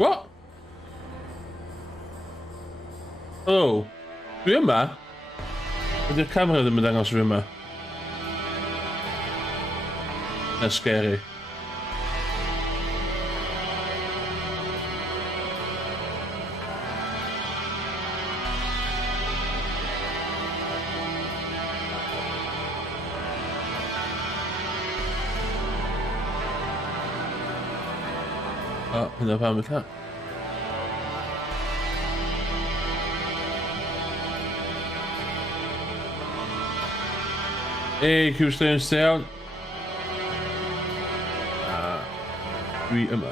What? Oh. Dwi yma? Ydy'r camera ddim yn dangos fi yma? That's scary. Oh, hynna pam yna. Hey, Cube Stone, stay out. Dwi yma.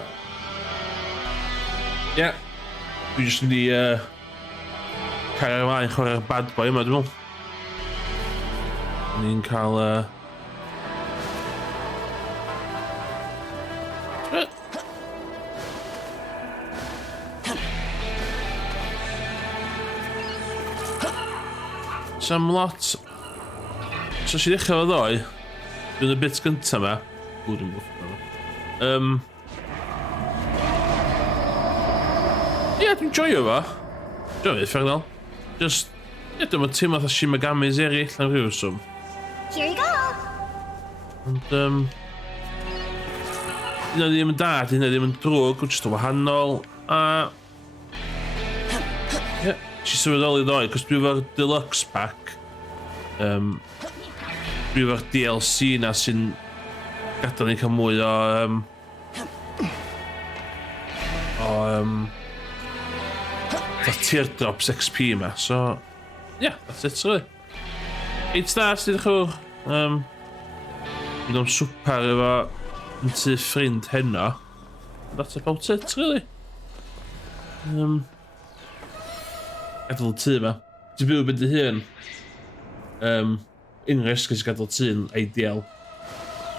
Ie. Dwi jyst yn di cario ymlaen chwarae'r bad boy yma, dwi'n meddwl. Ni'n cael Sam lot. So si ddechrau o ddoe, dwi'n y bit gynta ma. Dwi'n gwybod. Ie, dwi'n joio fo. Joio fi, ffernol. Just, ie, dwi'n teimlo fatha Shin Megami's eraill na rhyw swm. Here you go! Ond, hynna ddim yn da, hynna ddim yn drwg, just o wahanol, a... Ie, si sefydoli ddoe, cos dwi fo'r deluxe pack. Dwi fo'r DLC na sy'n gadael ni cael mwy o teardrops XP ma, so yeah, that's it really. 8 stars dydych chi'n mynd am swper efo yn tu ffrind heno. That's about it really. Gadael y tŷ ma. Dwi'n byw mynd i hun. Unrhyw esgus gadael tŷ'n ideal.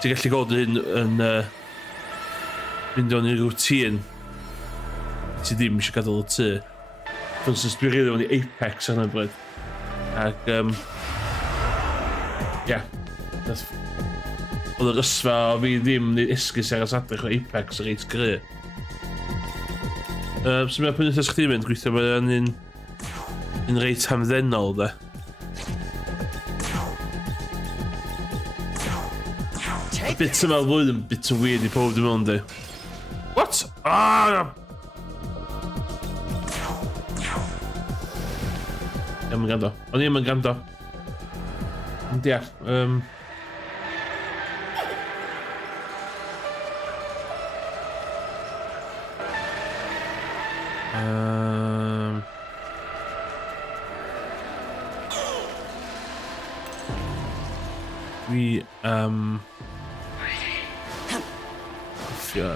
Ti'n gallu gweld hyn yn mynd o'n i routine. Ti ddim eisiau gadael y tŷ. For instance, dwi'n rili o'n i Apex ar hynny bryd. Ac, ie. Oedd yr ysfa o fi ddim yn esgus ar asadrych o Apex ar 8 gry. So mae'n pwynnu chdi mynd, gweithio bod yn un reit hamddenol, de. Y bit yma flwyddyn yn bit yn weird i pob dim ond, de. What? Ah! Ia'n mynd gando. O'n i'n mynd gando. Ond ia,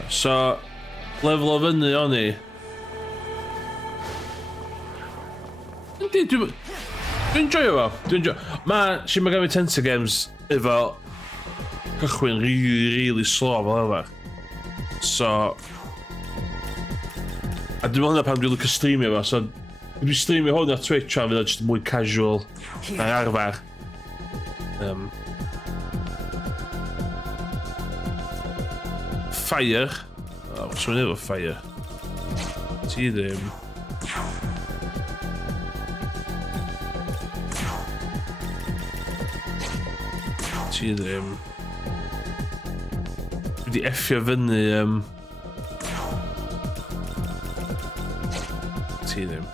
so, level o fyny o'n i. Dwi'n joio fo. Mae Shin Megami Tensei games efo cychwyn really slow fel efer. So... A dwi'n meddwl pan dwi'n licio streamio fo, so... Dwi'n streamio hwn ar Twitch a fydd o just mwy casual na'r arfer. Fire. Os mae'n efo fire. Ti ddim. Ti ddim. Dwi wedi effio fyny Ti ddim.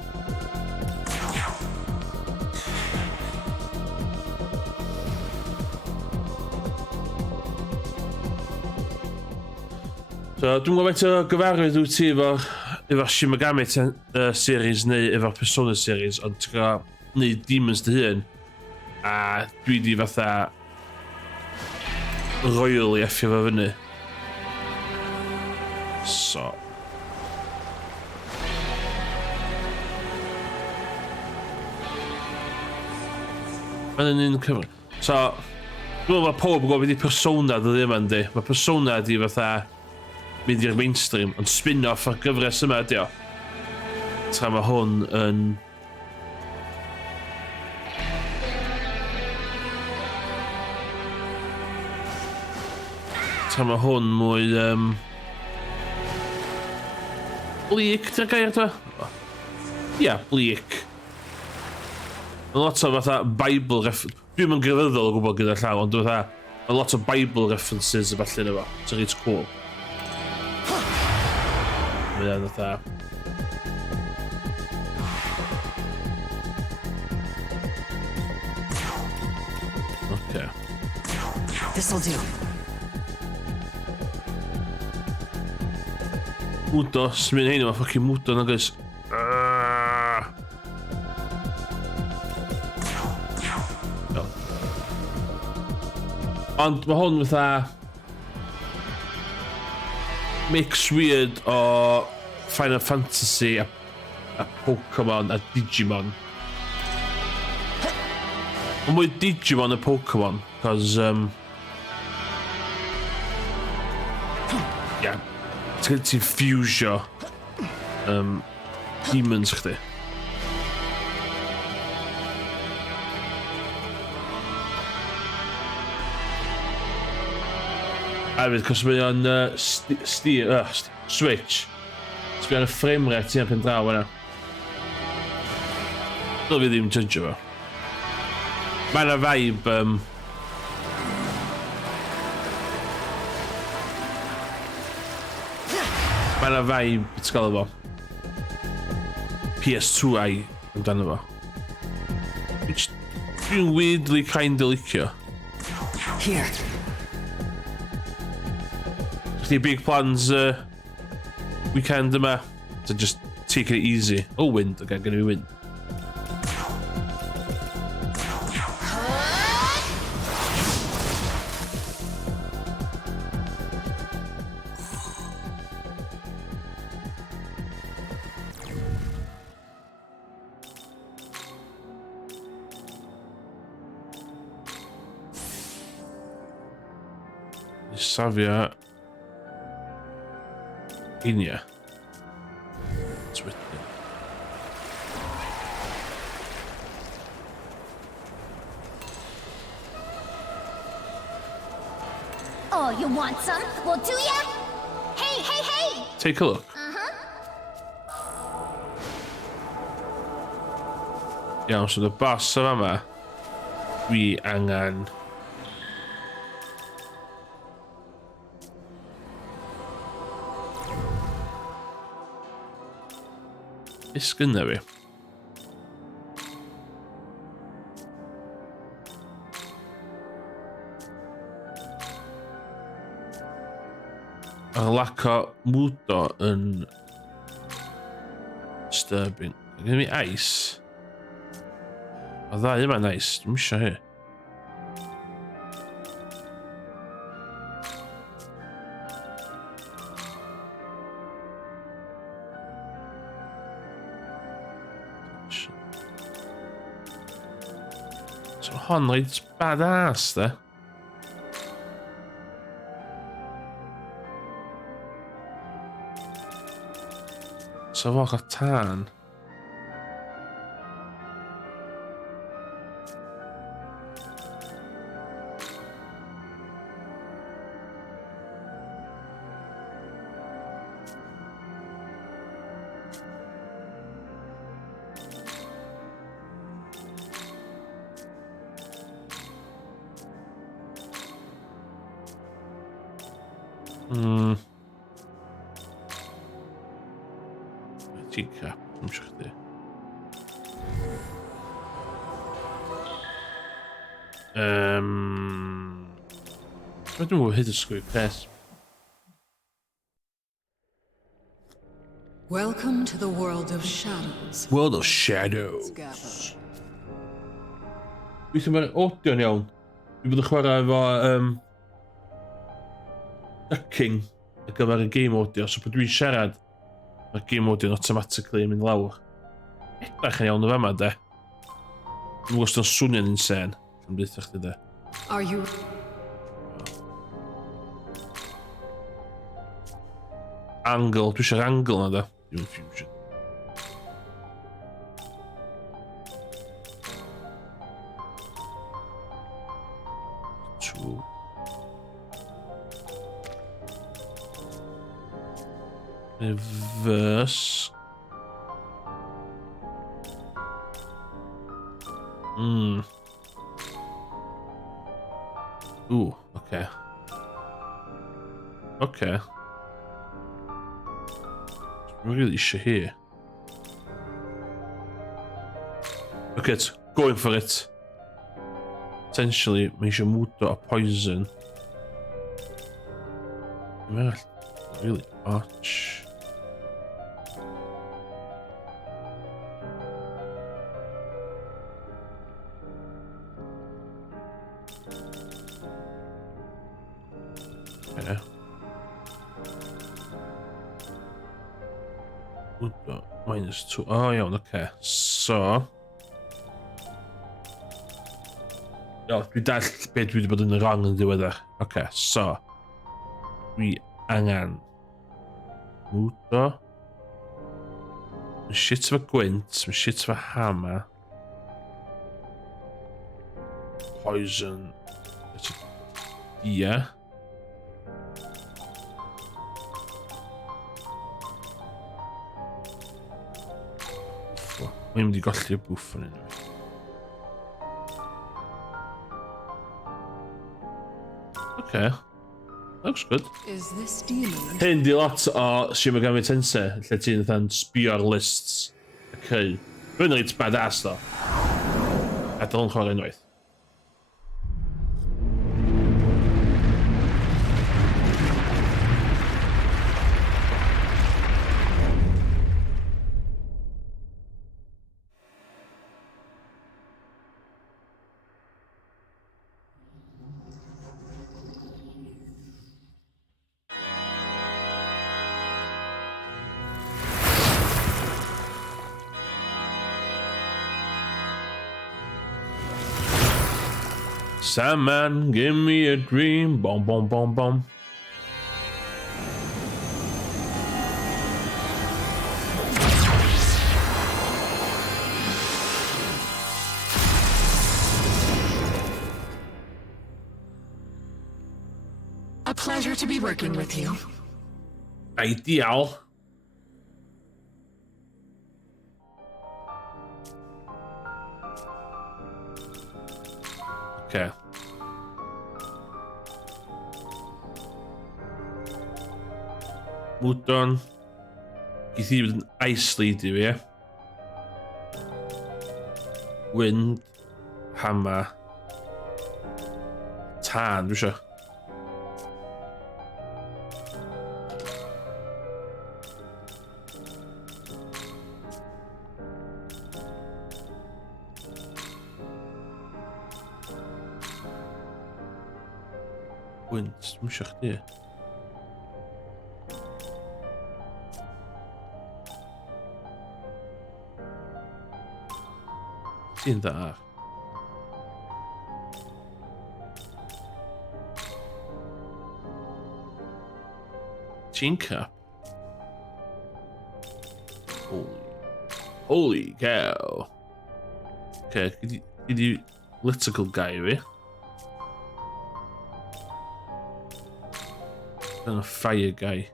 So, dwi'n gwybod faint o gyfarwydd wyt ti efo'r Shin Megami series neu efo'r Persona series, ond ti'n gael neud Demons dy hun. A dwi di fatha royal i effio fo fyny. So. Mae'n un cyfr. So, dwi'n meddwl mae pob yn gwybod beth i Persona dy ddim yndi. Mae Persona di fatha mynd i'r mainstream, ond spin-off ar gyfres yma ydi o. Tra mae hwn yn... Tra mae hwn mwy... Bleak, dyna gair to? Ia, bleak. Lot o fatha Bible Dwi'n yn grefyddol o gwybod gyda llaw, ond fatha a lot o Bible references a falle yna fo. It's reit cool. Mae'n fatha... Okay. This'll do. Mwdos, mi'n hein yma ffocin mwdo nag oes. Ond mae hwn fatha mix weird o Final Fantasy a Pokemon a Digimon. Ond mwy Digimon a Pokemon, cos ti'n fusio demons chdi. A fydd, cos mae o'n Switch. So mae o'n frame rate ti'n pen draw yna. Dyl fi ddim judge fo. Mae'n a vibe... Mae'n a vibe, beth gael efo. PS2i amdano fo. Which dwi'n weirdly kinda licio. Here. Chdi big plans weekend yma to just take it easy. Oh, wind. Okay, gonna be wind. Safia Inia. Oh, you want some? Well, do ya? Hey, hey, hey! Take a look. Iawn, so the boss o fama dwi angen Isgynna fi. A lack o mwdo yn disturbing. Gynna mi ice. A ddau yma'n nice, dwi'n isio hi. So hon reit badass, de. So foch o tân. Tika, I'm sure they. I don't know hit the screw press. Welcome to the world of shadows. World of Shadows. Gather. Weithio mae'r audio'n iawn. Dwi bod yn chwarae efo ducking ar gyfer y game audio, so bod dwi'n siarad mae'r game audio'n automatically yn mynd lawr. Edrych yn iawn o fama, de. Dwi'n gwybod os dwi'n swnio'n insane. Dwi'n beth chdi, de. Are you... Angle, dwi eisiau'r angle na, de. Dwi'n fusion. Reverse. Ooh, okay. Okay. Really eisiau here. Okay, it's going for it. Essentially, mae eisiau mwdo a poison. Really much. Okay. -2. Oh, iawn, okay. So... Dwi'n dall beth dwi wedi bod yn wrong yn ddiweddar. Okay, so... Dwi angen... Mwdo. Mae shit efo gwynt, mae shit efo hammer. Poison. Ie. Mae'n mynd i golli'r bwff yn unrhyw. Okay. Looks good. Is this demon? Hyn di lot o Shin Megami Tensei, lle ti'n fatha'n sbio ar lists y creu. Rwy'n reit badass ddo. A dyl yn chwarae unwaith. Sandman, give me a dream. Bom, bom, bom, bom. A pleasure to be working with you. Ideal. Okay. Mwdon. Geith hi bod yn isolated fi, Wind. Hammer. Tân, dwi isio. Wind, dwi'n isio chdi. Ti'n dda. Gene cap. Holy cow. Okay, gyd i political guy fi. And a fire guy.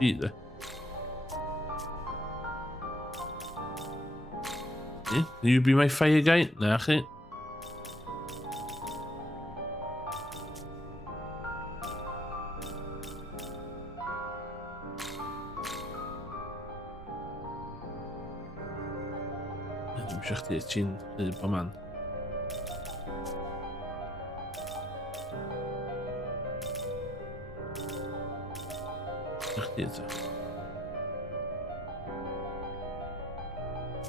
Either. Yeah, you be my fire guy? Nah, chi. Dwi'n siarad chdi, ti'n ba man. Chdi eto.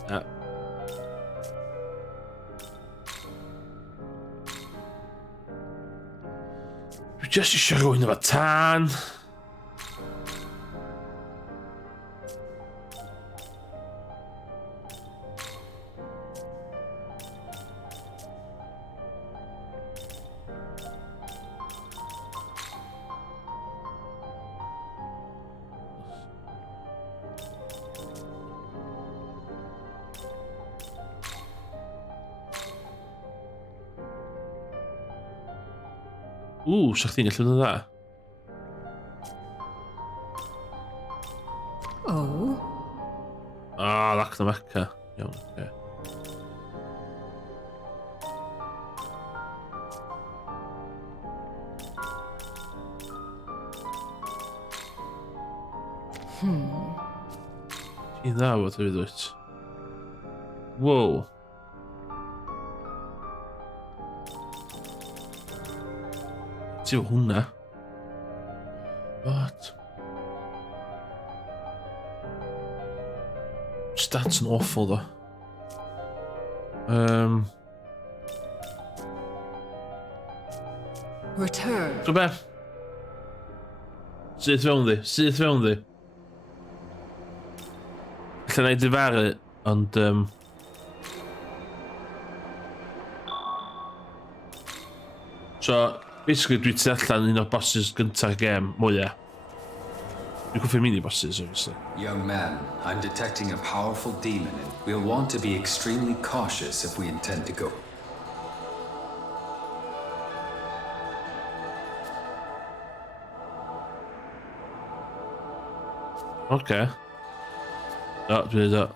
Ah. Dwi jyst eisiau rhywun efo tân. Sa chdi'n gallu bod yn dda. Lacna Mecca. Iawn, oce. I dda bod hefyd wyt. Wow. Ti o hwnna? What? That's an awful though. Return. So be? Syth fewn ddi, syth fewn ddi. Allan ei difaru, ond so, basically dwi tu allan un o'r bosses gynta'r gêm mwyaf. Dwi'n cwffio mini bosses, obviously. Young man, I'm detecting a powerful demon, and we'll want to be extremely cautious if we intend to go. Okay. Dwi'n dweud o.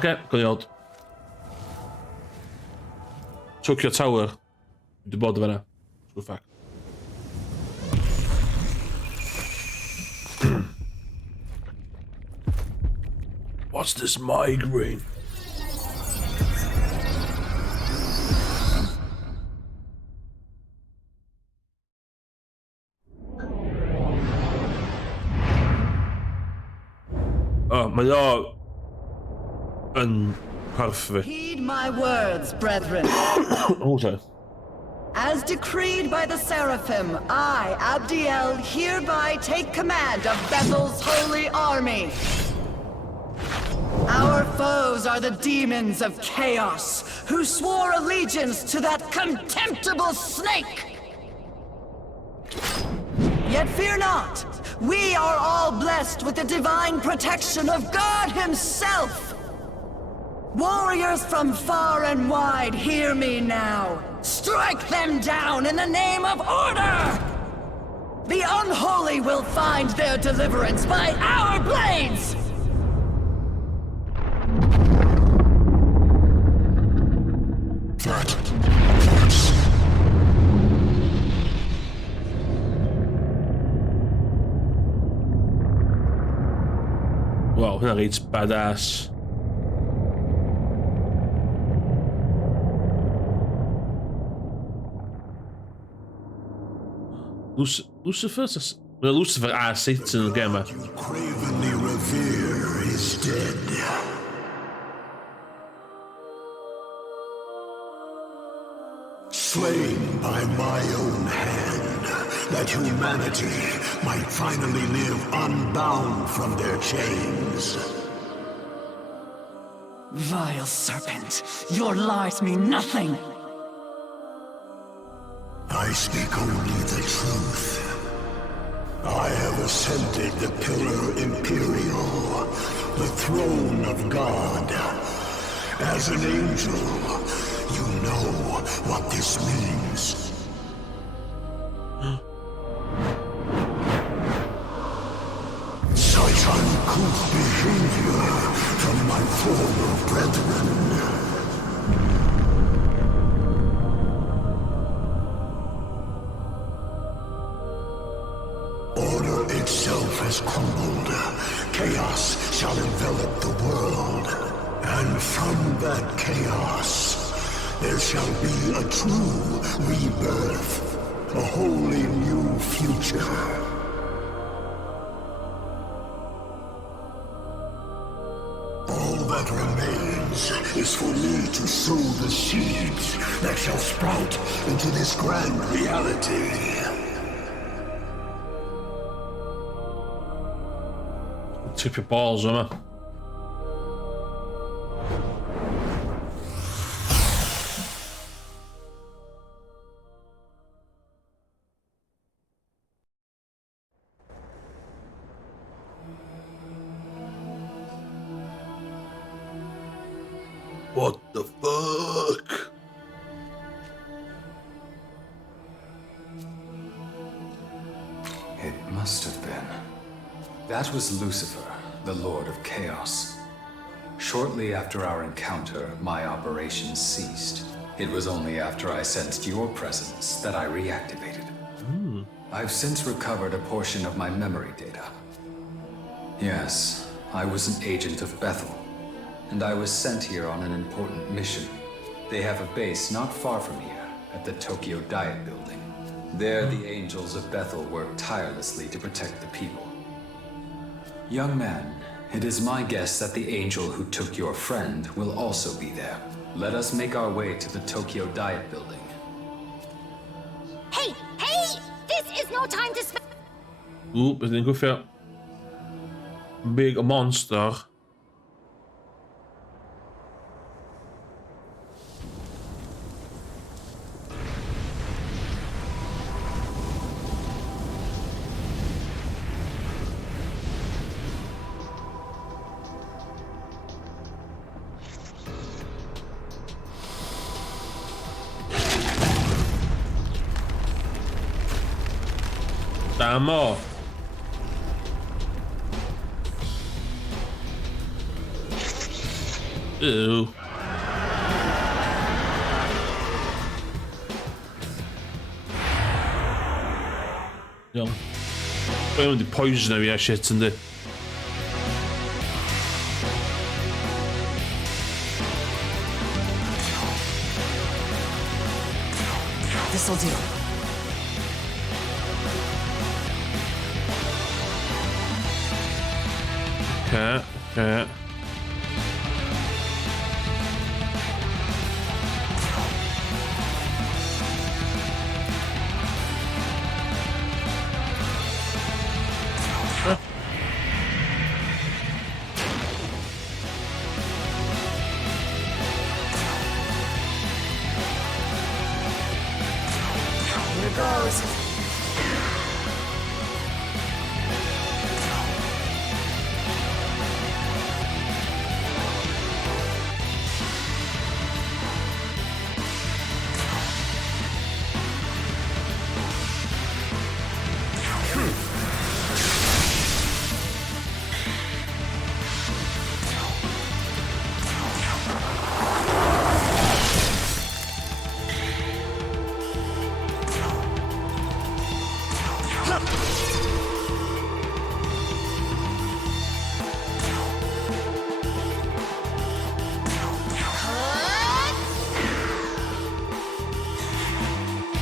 Okay, go i old. Tokyo Tower. Dwi bod o fanna. True fact. What's this migraine? Oh, mae o yn perfect. Heed my words, brethren. Also. As decreed by the Seraphim, I, Abdiel, hereby take command of Bethel's holy army. Our foes are the demons of chaos, who swore allegiance to that contemptible snake. Yet fear not, we are all blessed with the divine protection of God Himself. Warriors from far and wide, hear me now. Strike them down in the name of order! The unholy will find their deliverance by our blades! Wow, hwnna reit badass. Lucifer? Well, Lucifer a Satan yn gema. You cravenly revere is dead. Slain by my own hand, that humanity might finally live unbound from their chains. Vile serpent, your lies mean nothing. I speak only the truth. I have ascended the Pillar Imperial, the throne of God. As an angel, you know what this means. Such uncouth behavior from my former brethren. Order itself has crumbled. Chaos shall envelop the world. And from that chaos, there shall be a true rebirth. A wholly new future. All that remains is for me to sow the seeds that shall sprout into this grand reality. Tip your balls, man. What the fuck? It must have been. That was Lucifer, the Lord of Chaos. Shortly after our encounter, my operations ceased. It was only after I sensed your presence that I reactivated. I've since recovered a portion of my memory data. Yes, I was an agent of Bethel, and I was sent here on an important mission. They have a base not far from here, at the Tokyo Diet Building. There, the angels of Bethel work tirelessly to protect the people. Young man, it is my guess that the angel who took your friend will also be there. Let us make our way to the Tokyo Diet Building. Hey, hey! This is no time to spend. Oeh, ik denk hoeveel. Big monster. Ammo. Ew. Ja. Gewoon die poison weer shit in de. This'll do. Okay, okay. Here goes.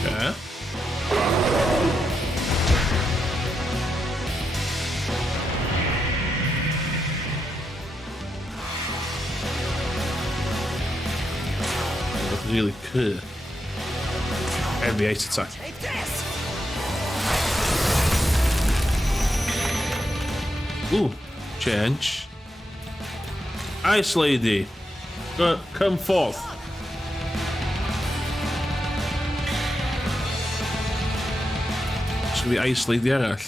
Okay. That's really cool. Heavy ace attack. Take this! Ooh, change. Ice Lady, come forth. Should be Ice Lady arall.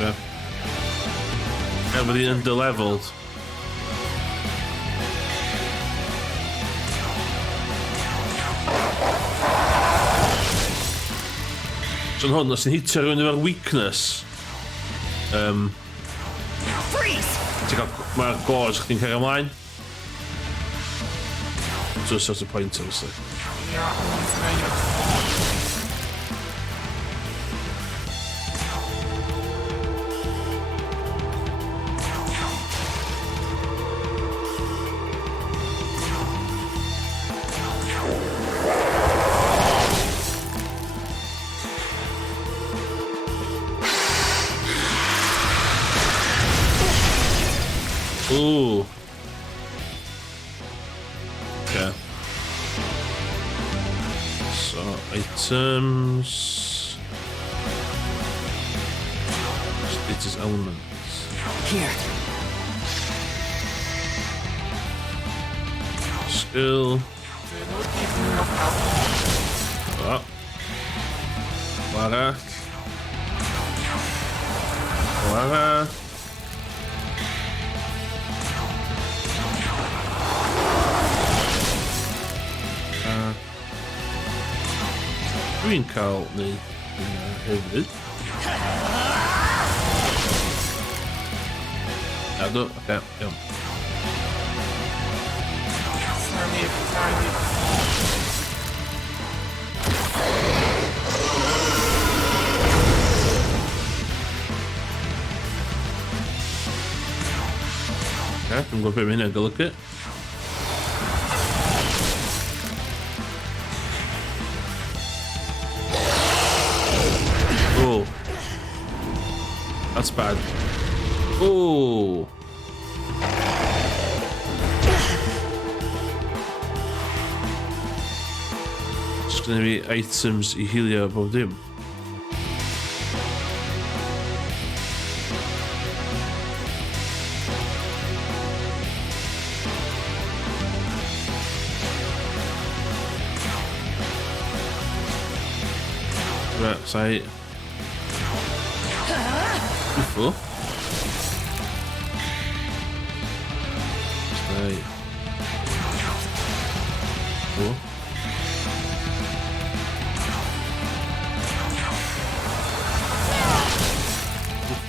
Yeah. Everybody under-leveled. So hwn, os ni'n hitio rhywun efo'r weakness, Freeze! mae'r gores chdi'n cael ymlaen. So sort of point, obviously. Ooh. Okay. So, items. Status elements. Here. Skill. Oh. Warach. Warach. Dwi'n cael neud hynna hefyd. Do, oce, iawn. Dwi'n gwybod beth mae hynna'n golygu. Oh. That's bad. Oh. Just gonna be items I healio bob dim. Right, so before. Right. Cool.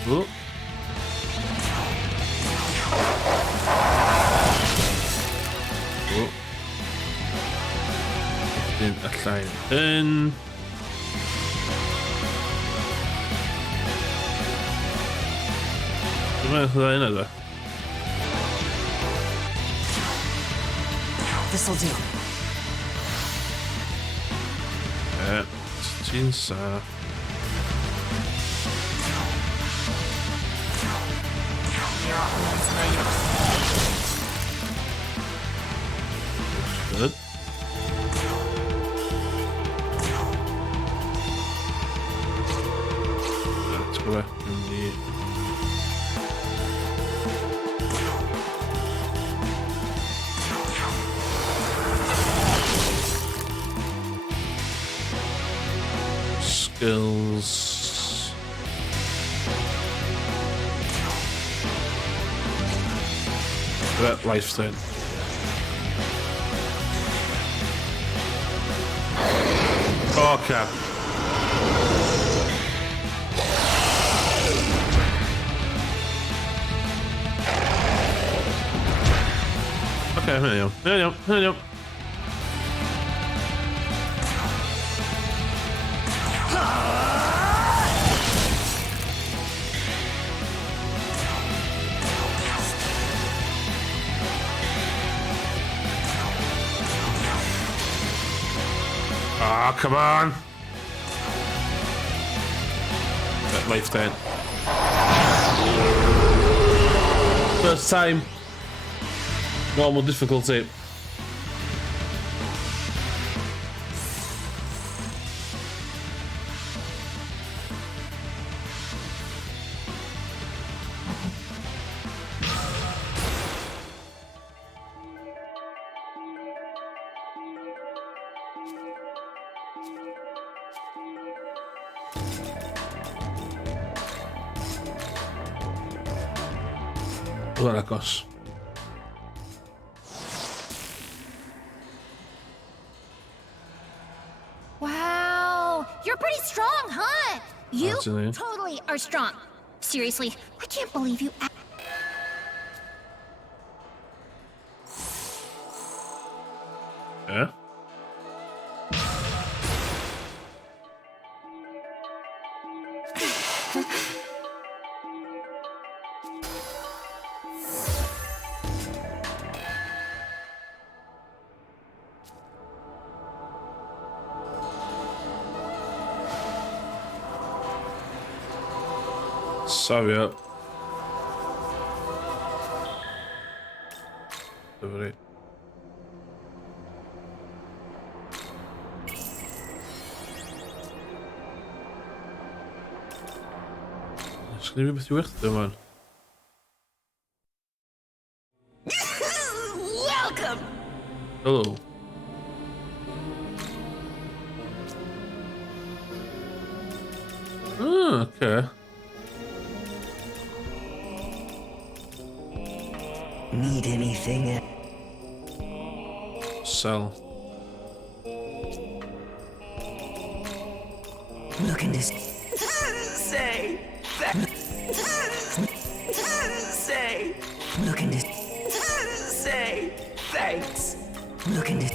Oh. Oh. Then a line in. Another. This'll do. Jeans. Good. Let's go back in the. Skills. That lifestyle. Oh, cap. Okay, here you go. Ah, come on! That life then. First time. Normal difficulty. Agos. Wow, you're pretty strong, huh? You Actually. totally are strong. Seriously, I can't believe you. Yeah. Sorry up. Over it. It's gonna be with you with them, man. Welcome! Hello. Oh, okay. Need anything? Sell. Looking to say say looking to say thanks. Looking to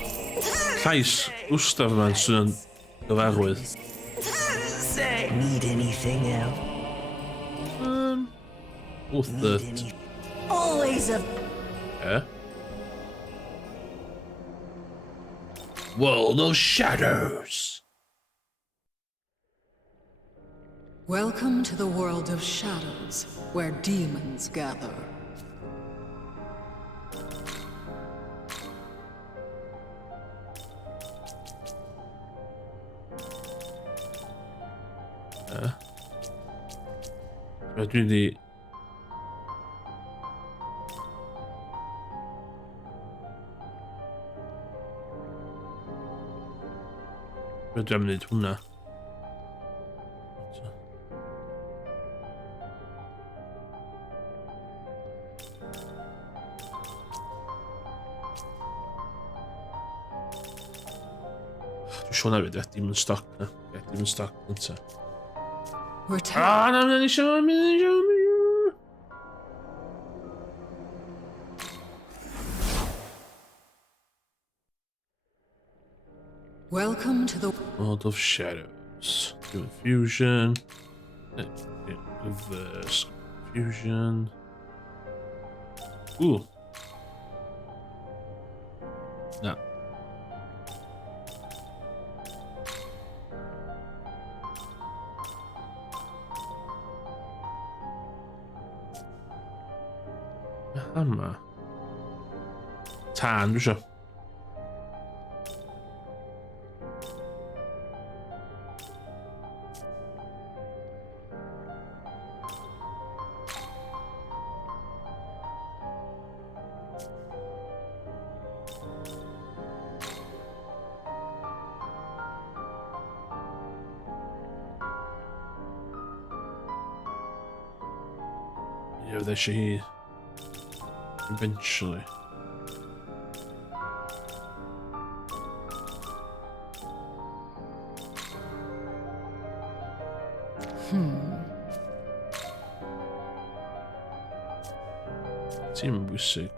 Llais wstaf yma'n swnio'n gyfarwydd. say need anything else. Wrth that. Always a Yeah. World of Shadows. Welcome to the world of shadows, where demons gather. Dwi di... Dwi am wneud hwnna. Dwi'n siŵr na fyd, dim yn stoc na. Dim yn stoc nynta. Return. Na, mynd i siarad. Welcome to the World of Shadows. Confusion. Reverse. Confusion. Ooh. No. Hammer. Tan, dwi'n siŵr. Yeah, there she eventually. Ti'n bwysig.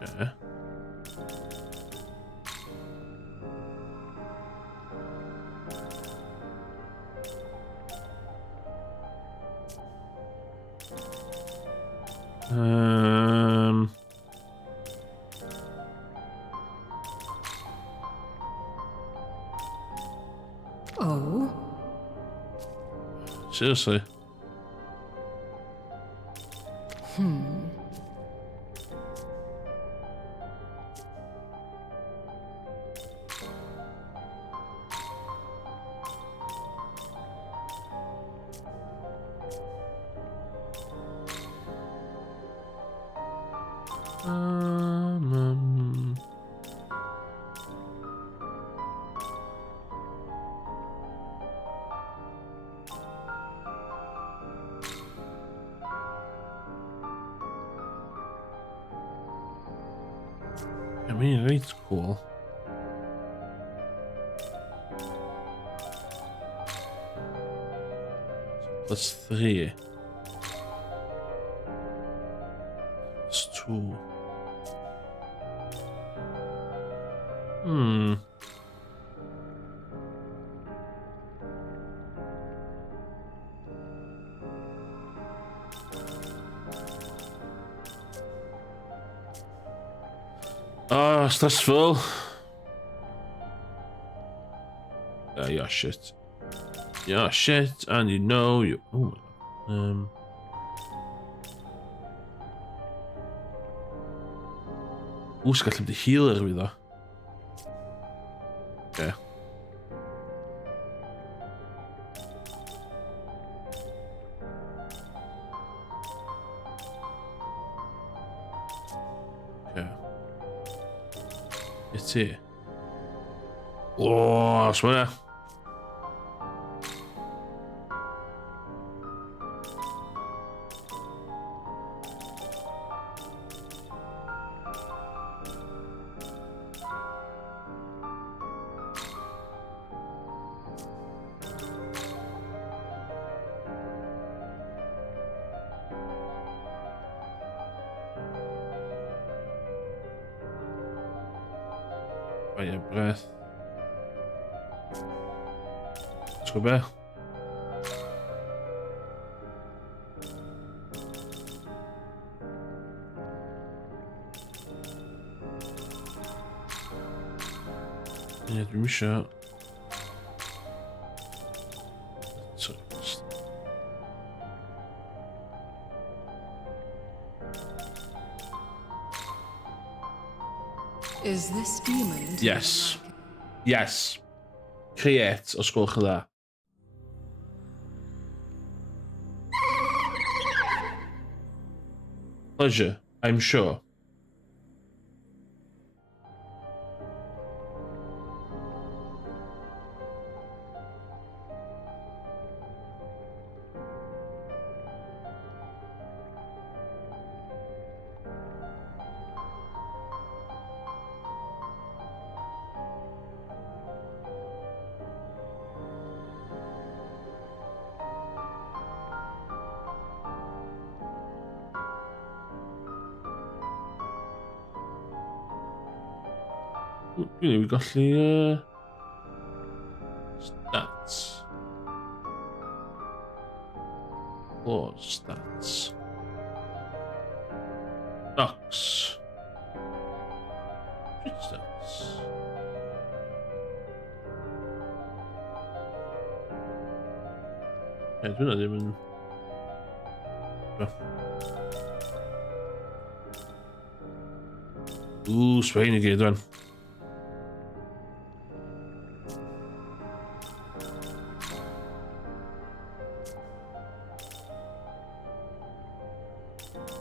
Yeah. Oh, Seriously. Um, I mean, it's cool. That's 3. That's 2. Ah, stressful. Yeah, shit. Yeah, shit, and you know you. Oh my god. Oeh, ze gaat op de healer weer. Oké. Oké. It's here. Oh, swear. Fire breath. Let's go back. Nie, tu mi się... Co jest? Is this demon? Yes. Yes. Create, os gwelwch yn dda. Pleasure, I'm sure. We've got the stats. Or stats. Docs. Stats. Yeah, we're not even. Ooh, Spain again, then.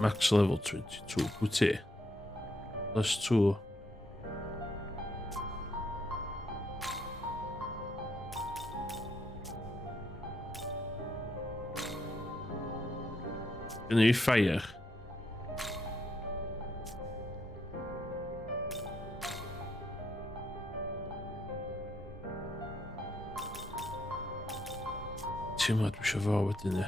Max level 22. Put it. +2. Gonna be fire. Ti'n ma dwi eisiau fo wedyn e.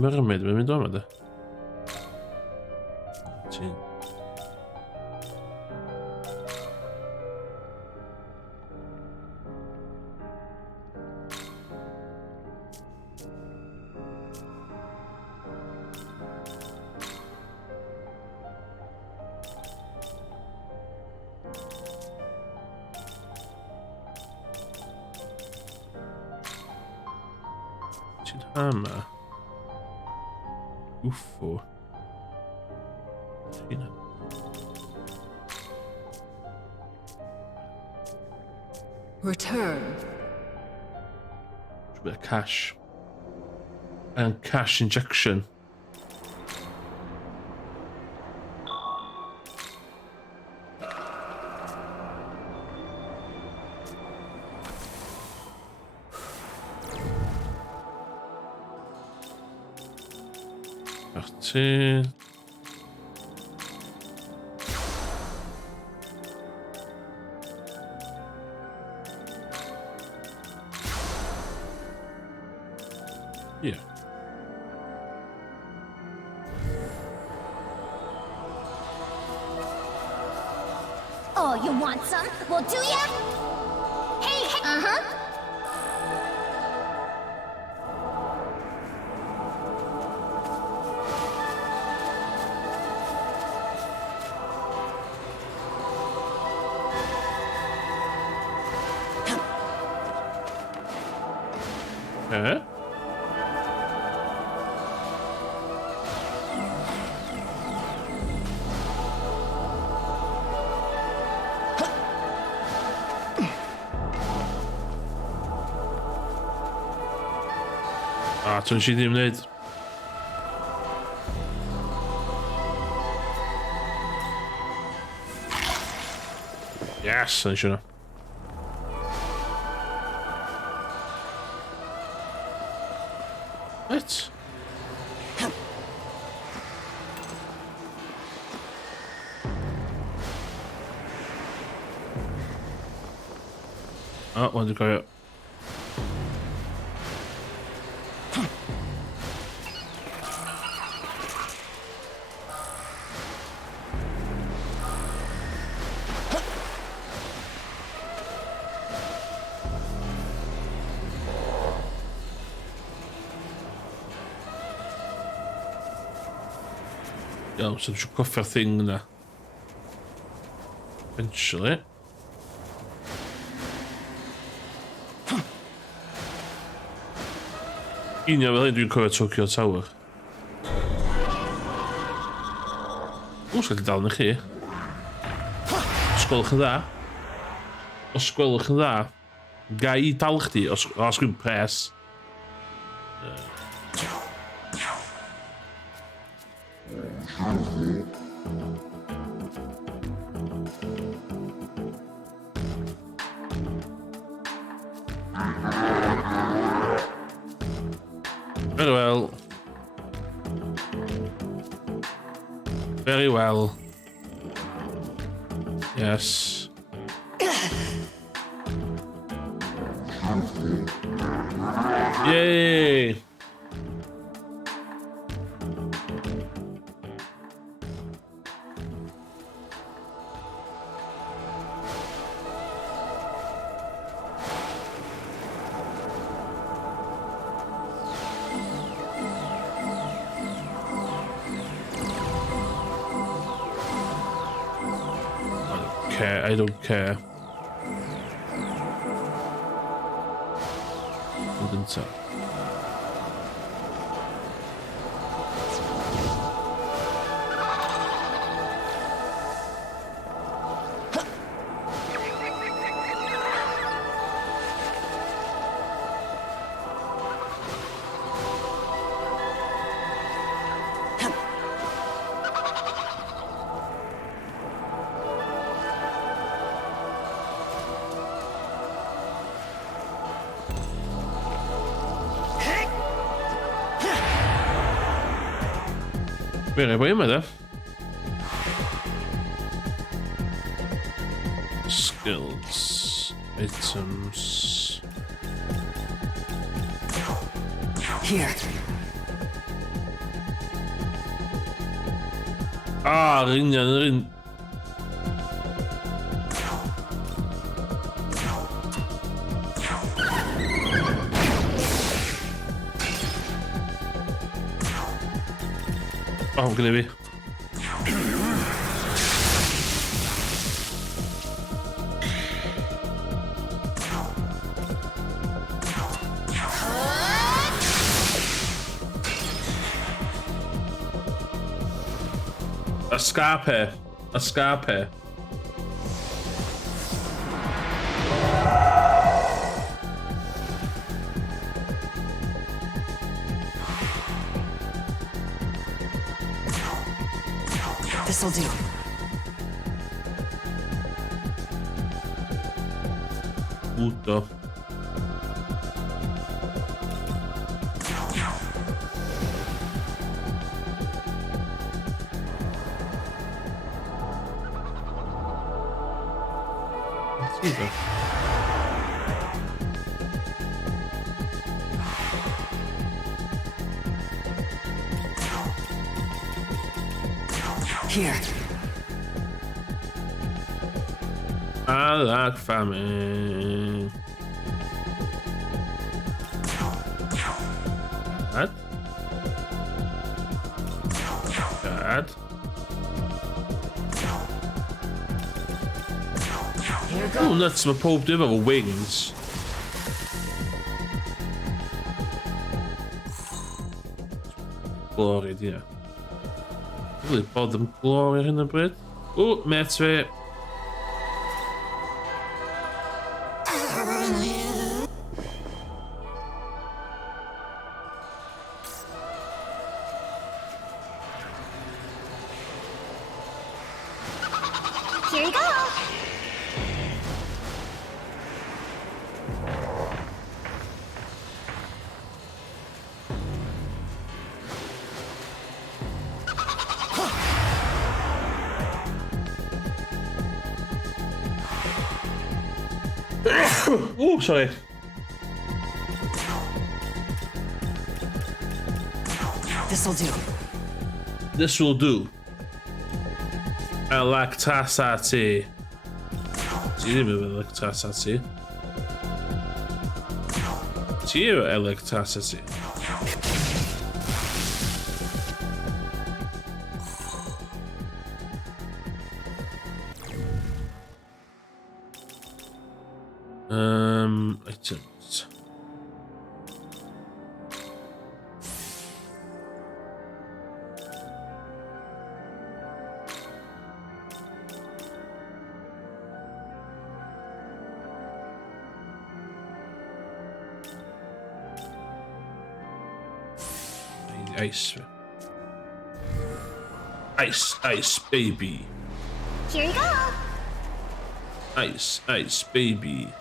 Mermaid, vem idag med det? Tin. Tin hammer. UFO. Fina. Return. Should be a cash. And cash injection. Parti. Yeah. Oh, you want some? Well, do ya? Hey, hey! Uh-huh. Eh? Toen ziet hij hem niet. Yes, I should have. What? Oh, where'd it go? Iawn, so dwi'n coffio'r thing yna. Eventually. Union fel hyn dwi'n cofio Tokyo Tower. Ww, sgwyd dal yn chi. Os gwelwch yn dda. Os gwelwch yn dda. Ga i dal chdi os gwyn pres. Very well. Very well. Yes. Yay! I don't care. I didn't say. Bene, poi me skills, items. Here. Ah, ringen. Oh, gonna be. Escape. This'll do. Puto. Here. I like famine. That. Oh, nuts, mae pob dim efo wings. Glory, yeah. Really bod yn glory ar hyn o bryd. O, met fi. Here you go. Oh, sorry. This'll do. This will do. Electricity. Ti ddim efo electricity. Ti efo electricity. Items. Ice. Ice, ice, baby. Here you go. Ice, ice, baby.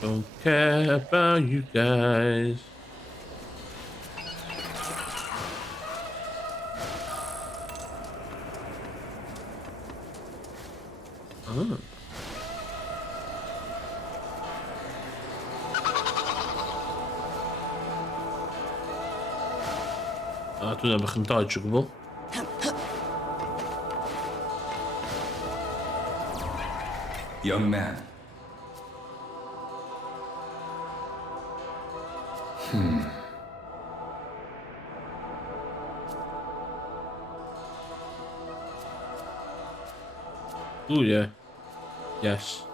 Don't care about you guys. Oh. Toen heb ik een touwtje gewonnen. Young man. Oeh, yeah. Yes.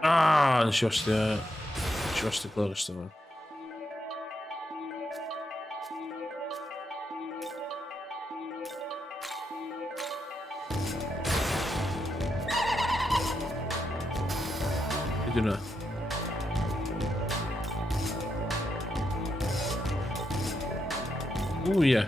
Ah, dat was de klorste man. Ik doe nou. Oeh, ja.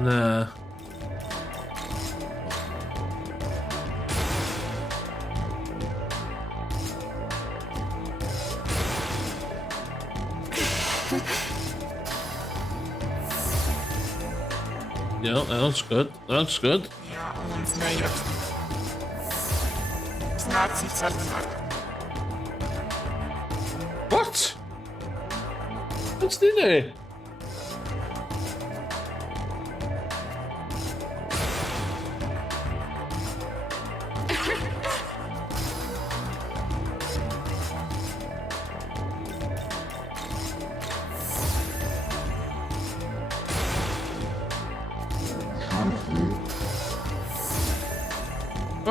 Nah. Yeah, that looks good. That looks good. What? What's dit?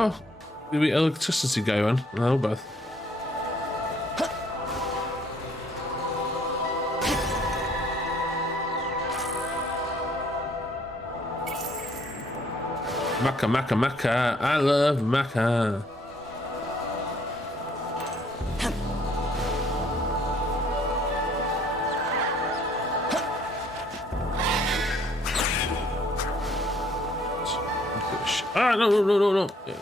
Oh, maybe electricity guy on. No, Beth. Maca, maca, maca. I love maca. Ah, no, no, no, no, no. Yeah.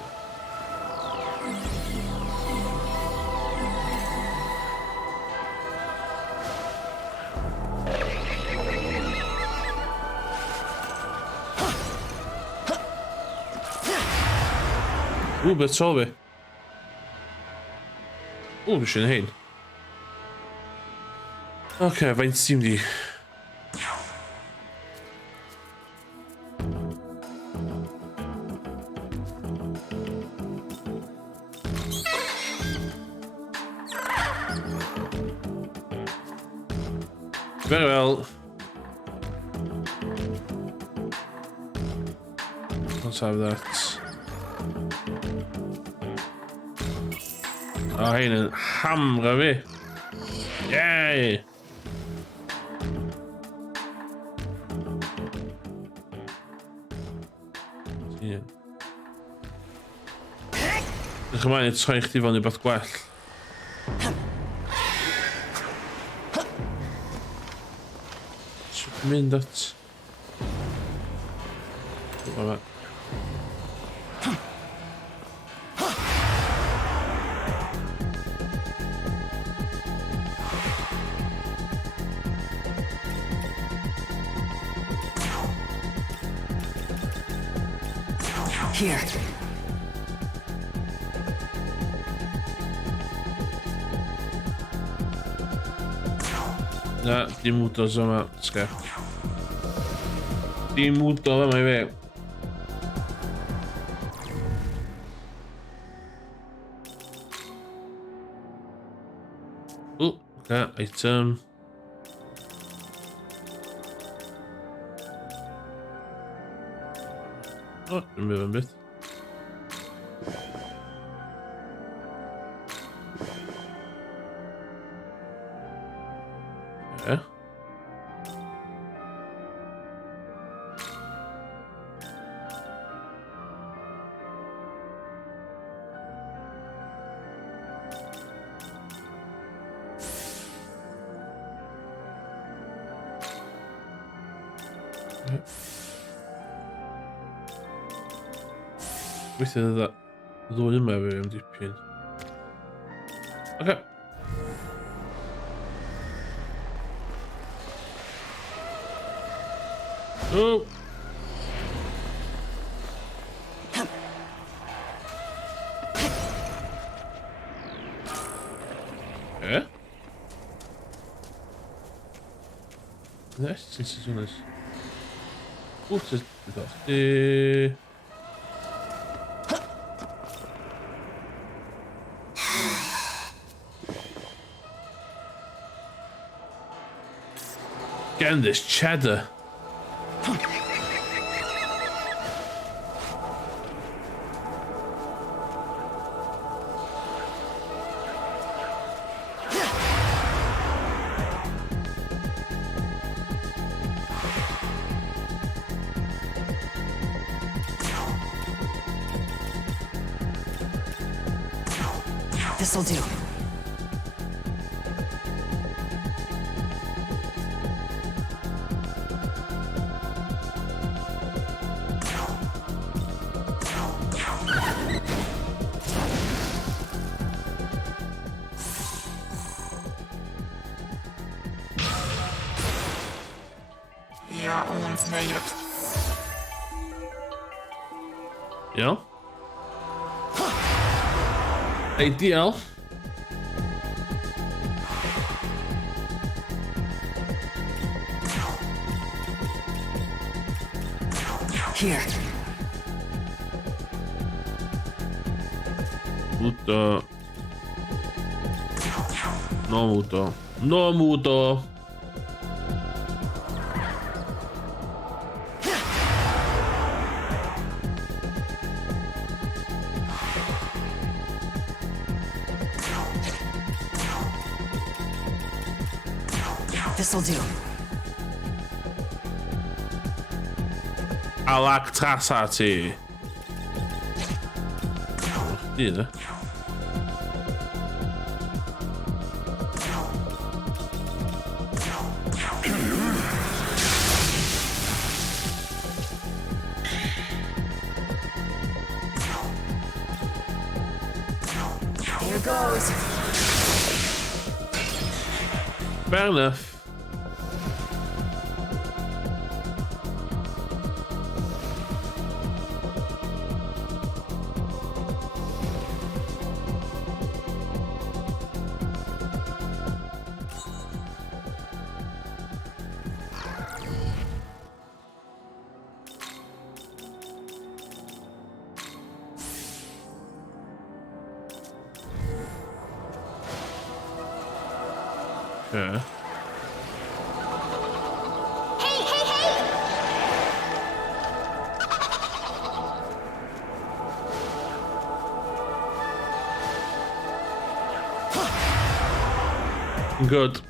Oeh, het zal weer. Oeh, we zijn heen. Oké, faint team die. Very well. Let's have that. Oh, heen en hameren weer. Yay! Ie. Ydych ymlaen i troi chdi fewn i beth gwell. Sut mynd at... Wel, Here. na, dim wdos yma. Sga. Dim wdo yma i fe. O, oce, item. O, dim byd yn byd. Ie. Weithio ddwy yma fe am dipyn. Oce. O! E? Nes, sy'n sy'n nes. O, sy'n sy'n Getting this cheddar. This'll do. Ja. Ideal. Here. Muto. No muto. No muto. This'll do. Alactasati. Chwilę. Here goes. Fair enough. Yeah. Hey, hey, hey! Good.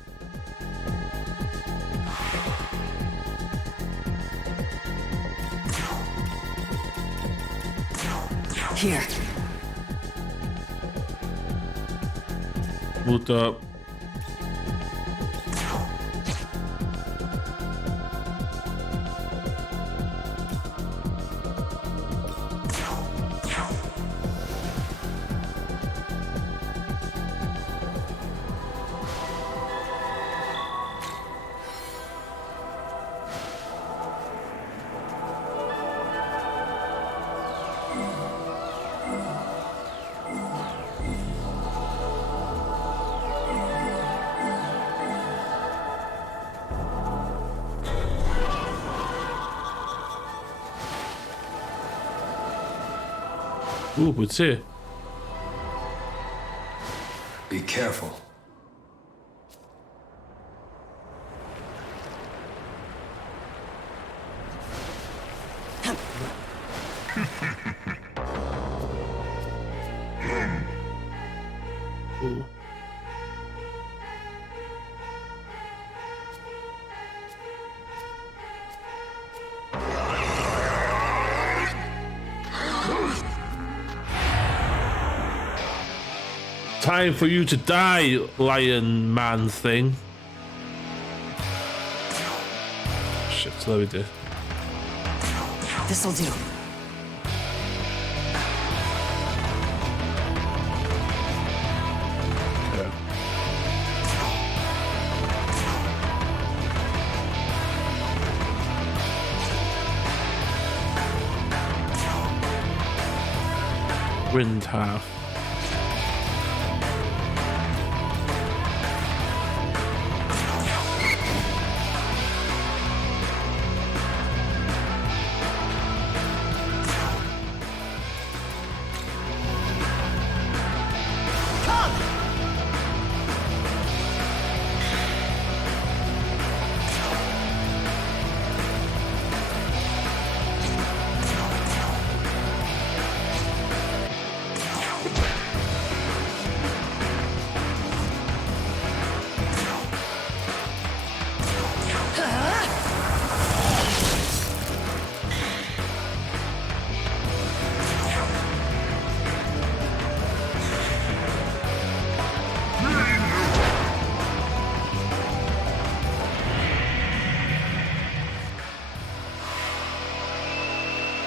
Here. Moved up. Ooh, what's it? Be careful. Ooh. Time for you to die, lion man thing. Shit, let me do. This'll do. Yeah. Wind half.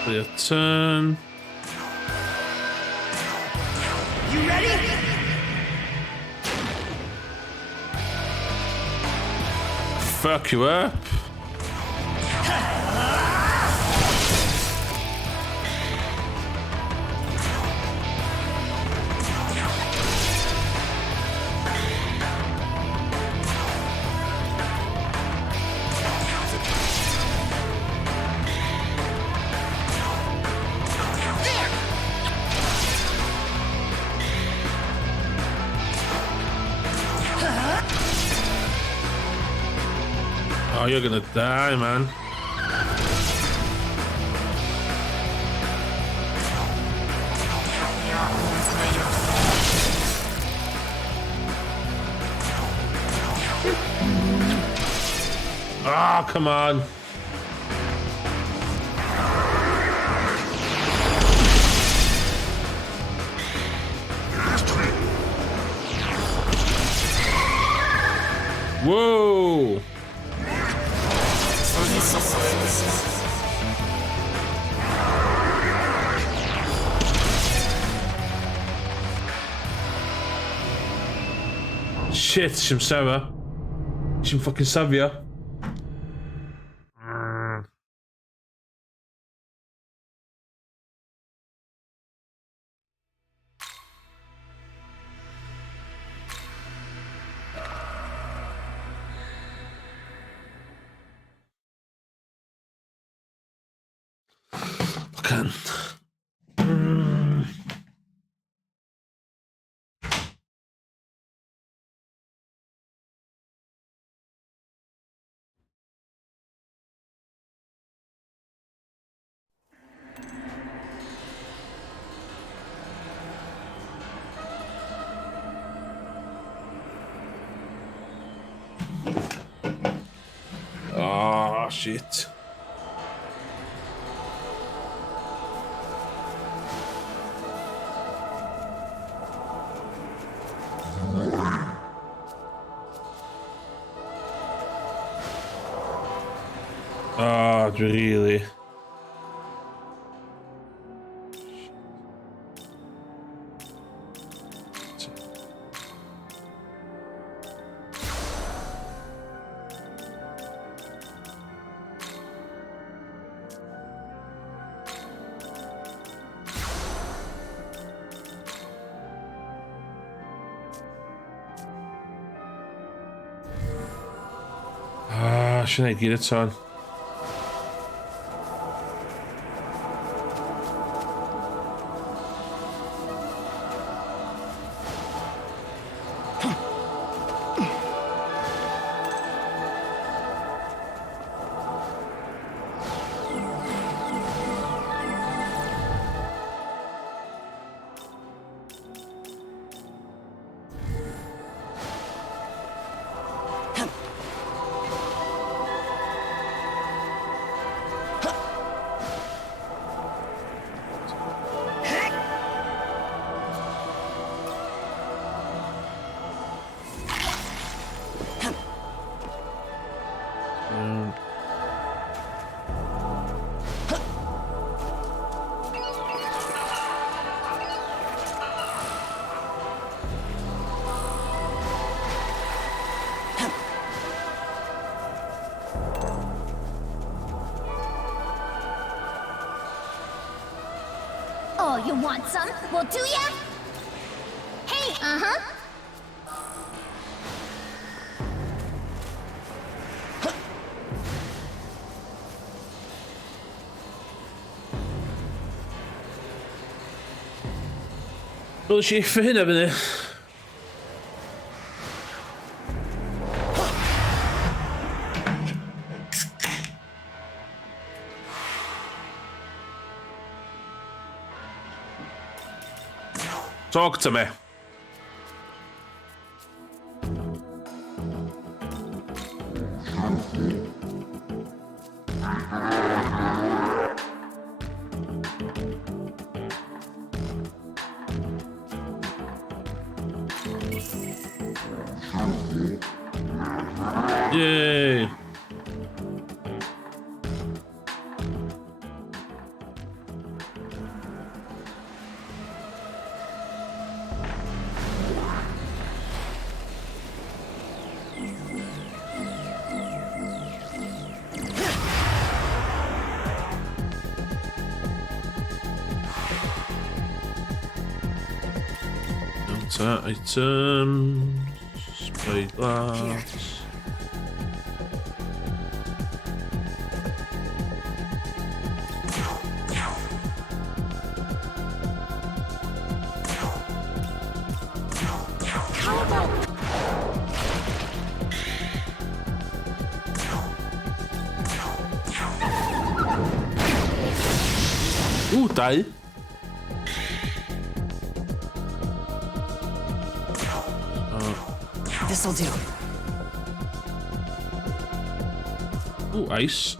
Your turn. You ready? Fuck you up. Oh, you're gonna die, man. Ah, come on. Whoa. Shit, jsem Sarah. Jsem fucking Savia. Fucking. Ah, shit. Oh, dwi really. Should I get it on? Oh, you want some? Well, do ya? Hey, Wel, si effe hynna fyny. Talk to me. Yay. Items, spyglass. Dau. This'll do. Ice.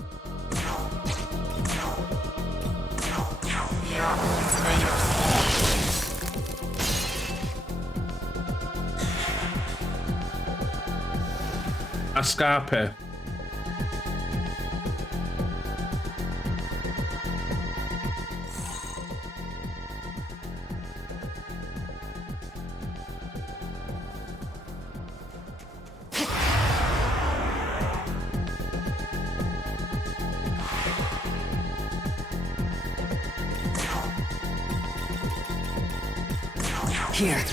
Escape. Here.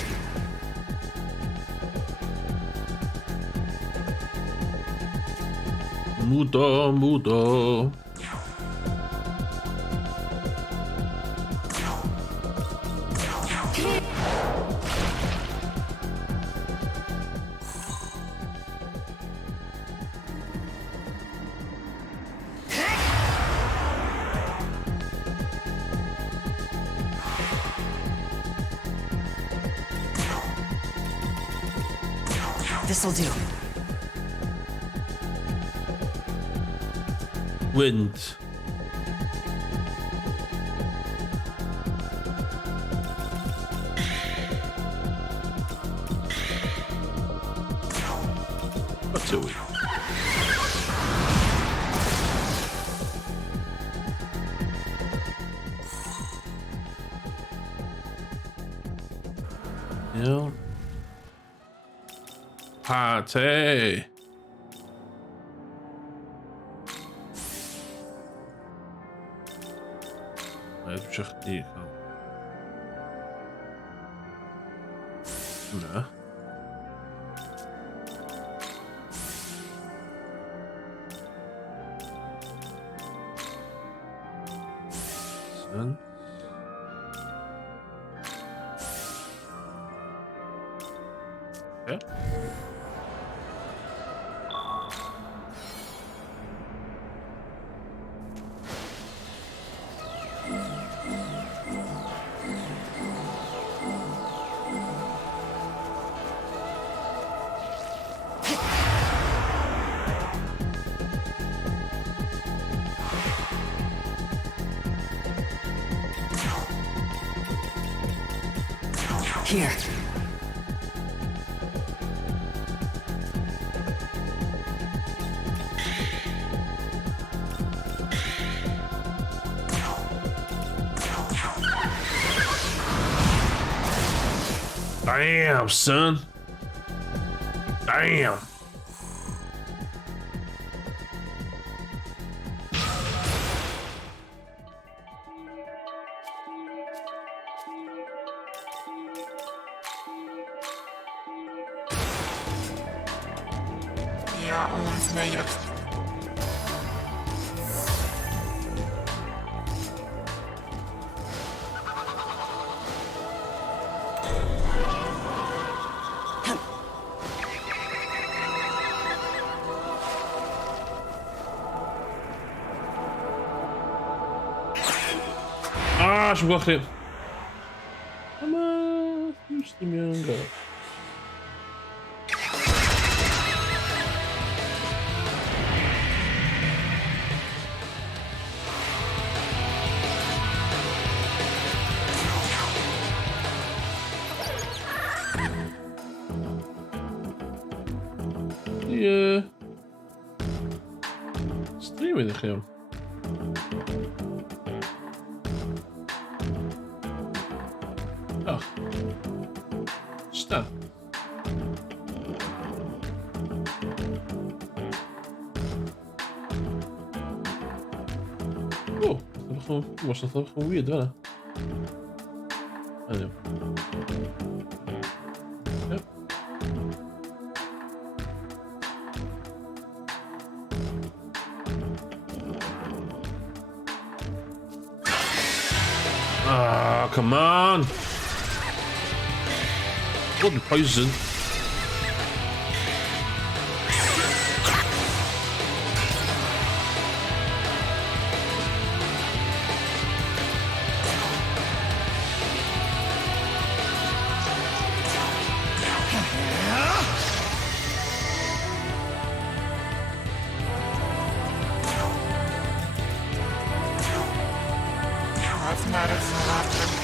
Mudo. This'll do. Wind. What's it? party. Edrych chdi. Na. Sen. Okay. Here. Damn, son. Damn. Ja ons made it. Ah, je vois rien. Ama istemiyorum. Die stream in de geel. Ach. Staan. Oh, was dat gewoon weird, wel? Ah, ja. Ja. Ah, come on! What the poison? Wat maar het verlaten.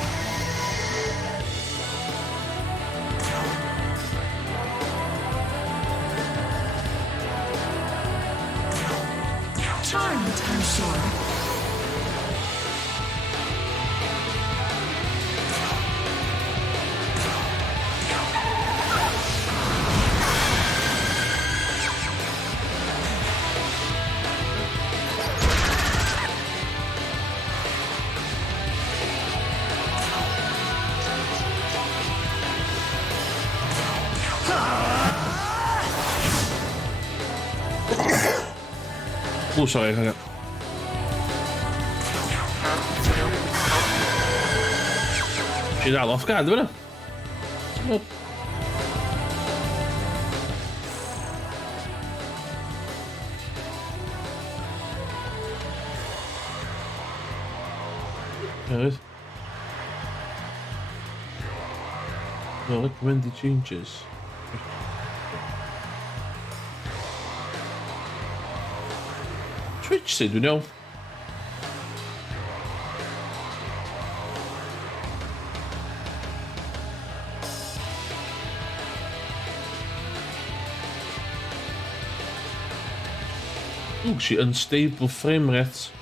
Charmed, I'm sure. Oh, sorry. Ja. Als je daar af gaat, doen we. Op. Good. Well, recommend the changes. Twitch zit, you know. Oeh, ik zie unstable frame rates.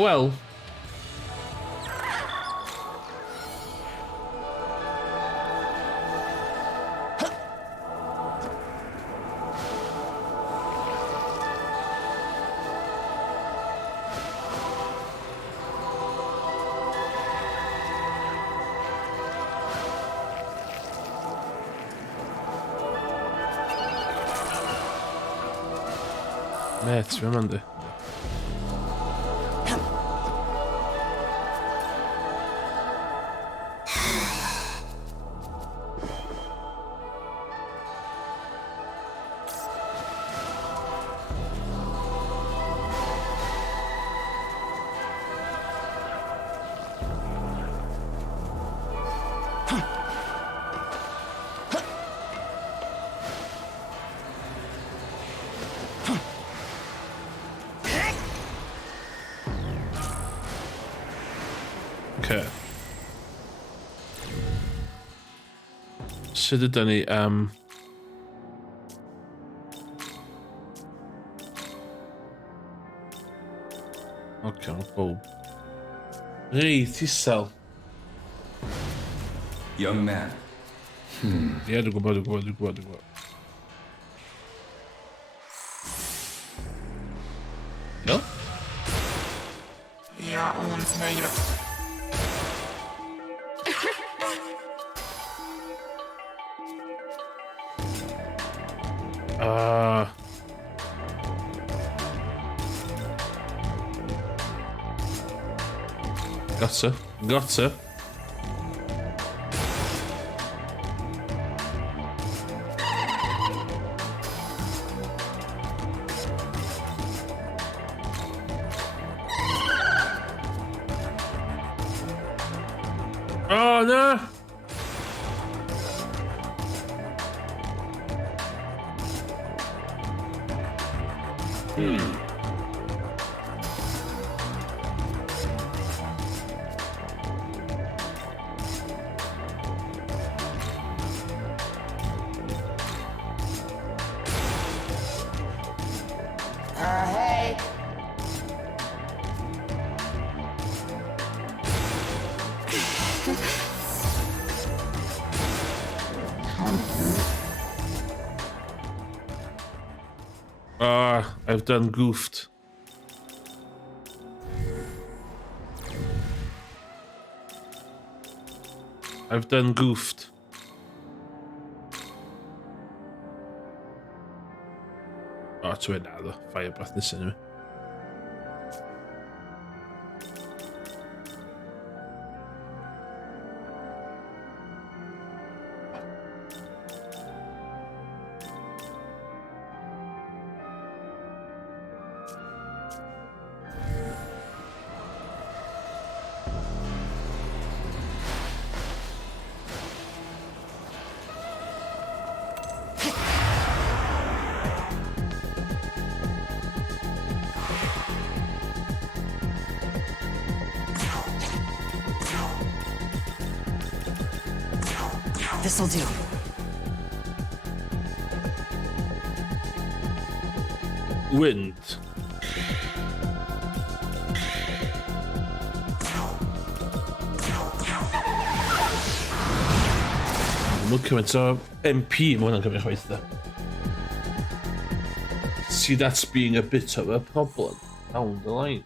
O wel. Met, vem hände? Okay. Sut ydyn ni, Ocê, mae bob. Reit, isel. Young man, Ie, dwi'n gwybod. No? Ja, und meie. Gotcha. Oh no! Hey. I've done goofed. Oh, it's weird now, the fire breath this anyway. This'll do. Wind. Look cymaint o MP mae hwnna'n cymryd chwaith da. See, that's being a bit of a problem down the line.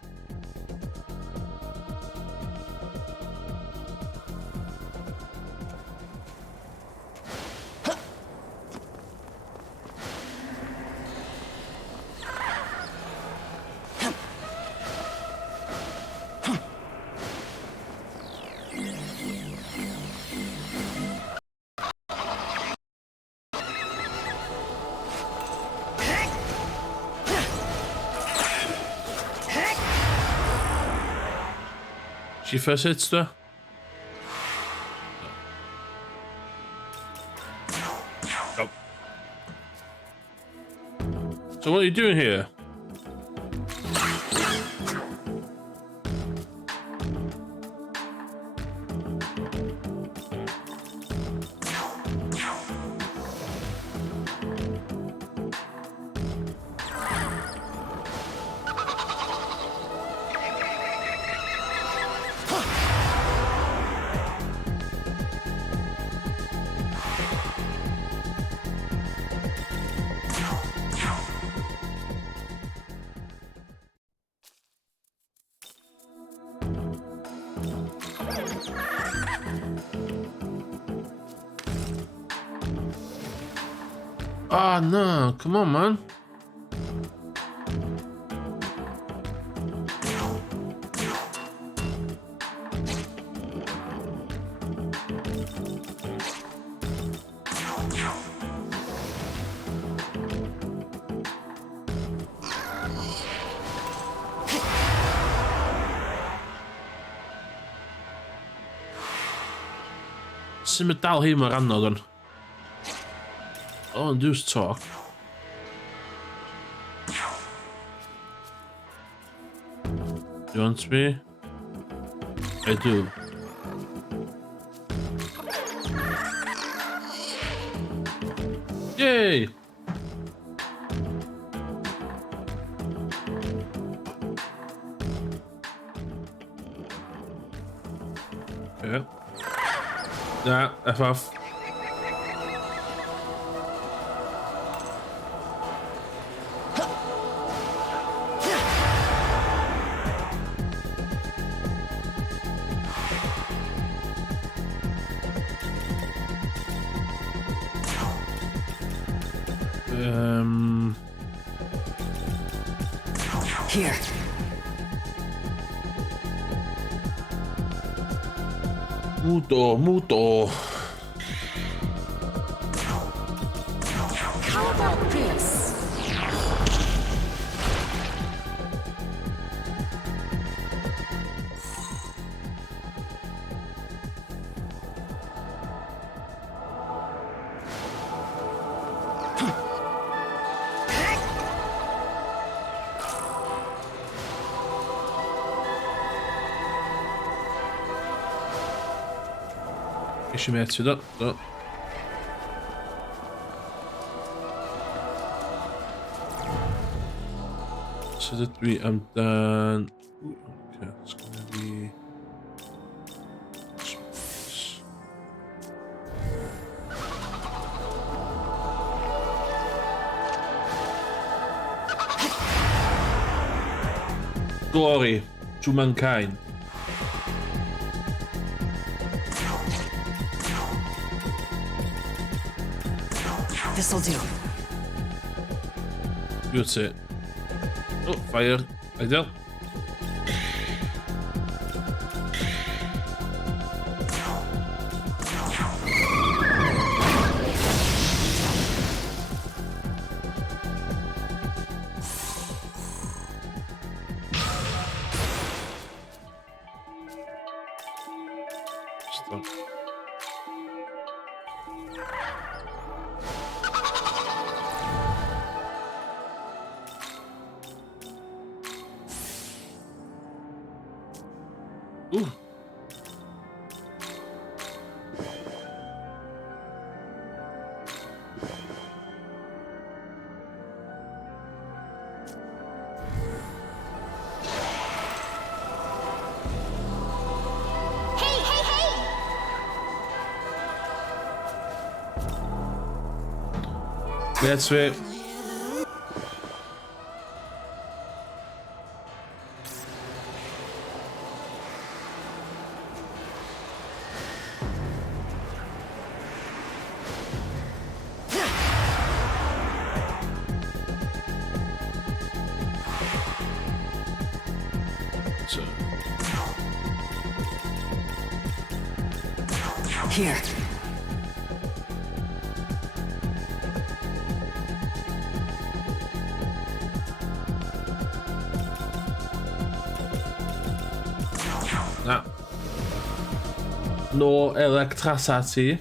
She first hits there. Oh. So what are you doing here? Ah, no, come on, man. Sy'n mynd dal hi mor anodd o'n. Oh, and do's talk. You want me? I do. Yay! Okay. Nah, F off. Here. Muto. How about this? İşime yetiyor da. So that I'm done. Ooh, okay, it's gonna be. Glory to mankind. This'll do. That's it. Oh, fire. Right there. Stop. Ooh. Hey, hey, hey! That's it. So, Here. nah. No electricity.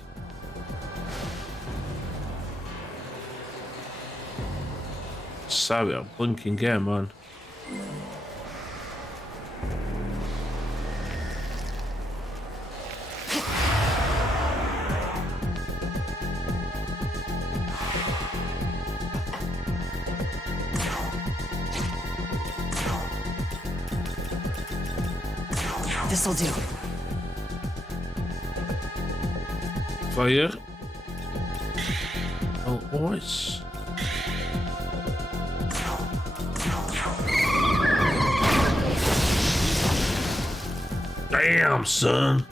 Sorry, a blinking game, man. This'll do. Fire. Oh, boys. Damn, son.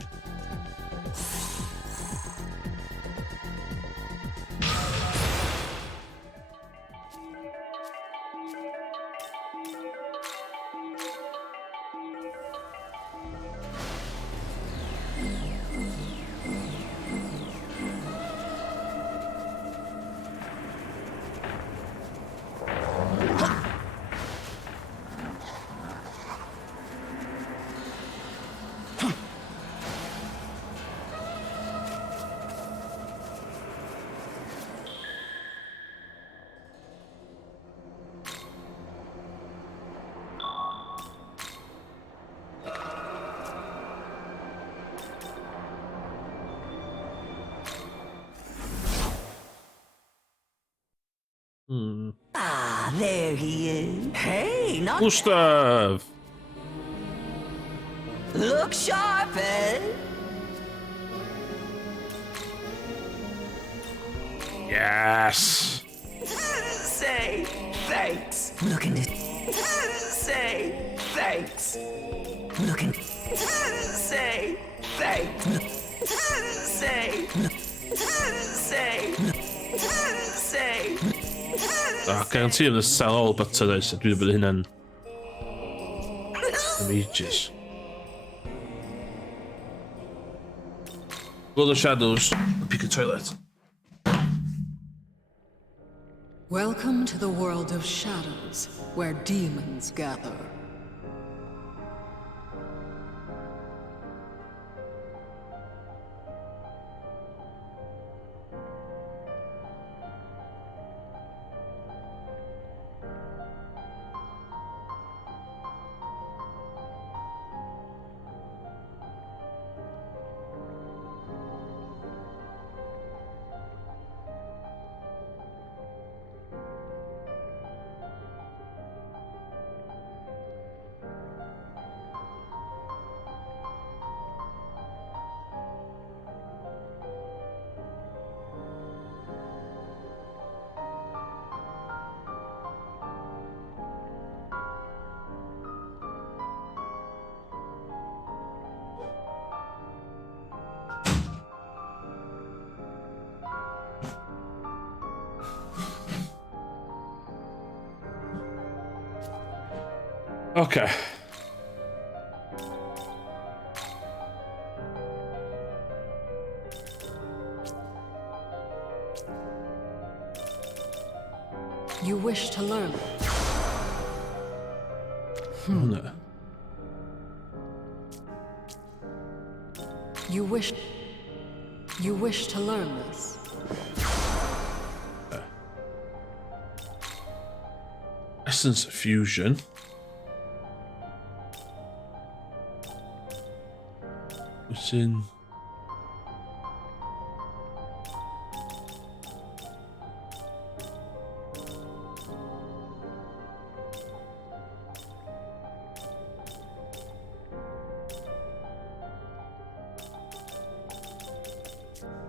Ah, there he is. Hey, not Gustav! look sharp, eh? Yes! Say thanks. Looking to say thanks. Looking say thanks. Say say I guarantee him to sell all but to this. Dwi wedi bod hynna'n am ages. World of Shadows. Pick a toilet. Welcome to the world of shadows, where demons gather. Okay. You wish to learn. No. You wish to learn this. Essence fusion. What's in?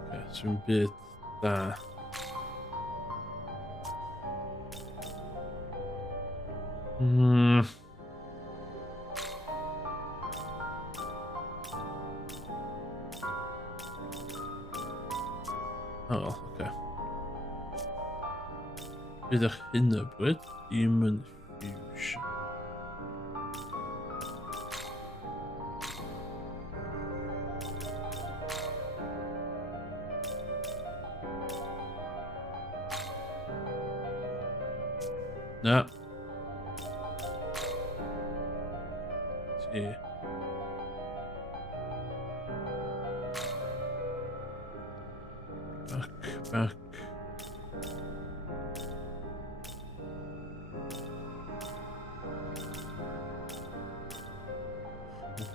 Okay, so een bit daar. Oh, okay. Weer hinderd, Demon Fusion. Ja. Zie. Back.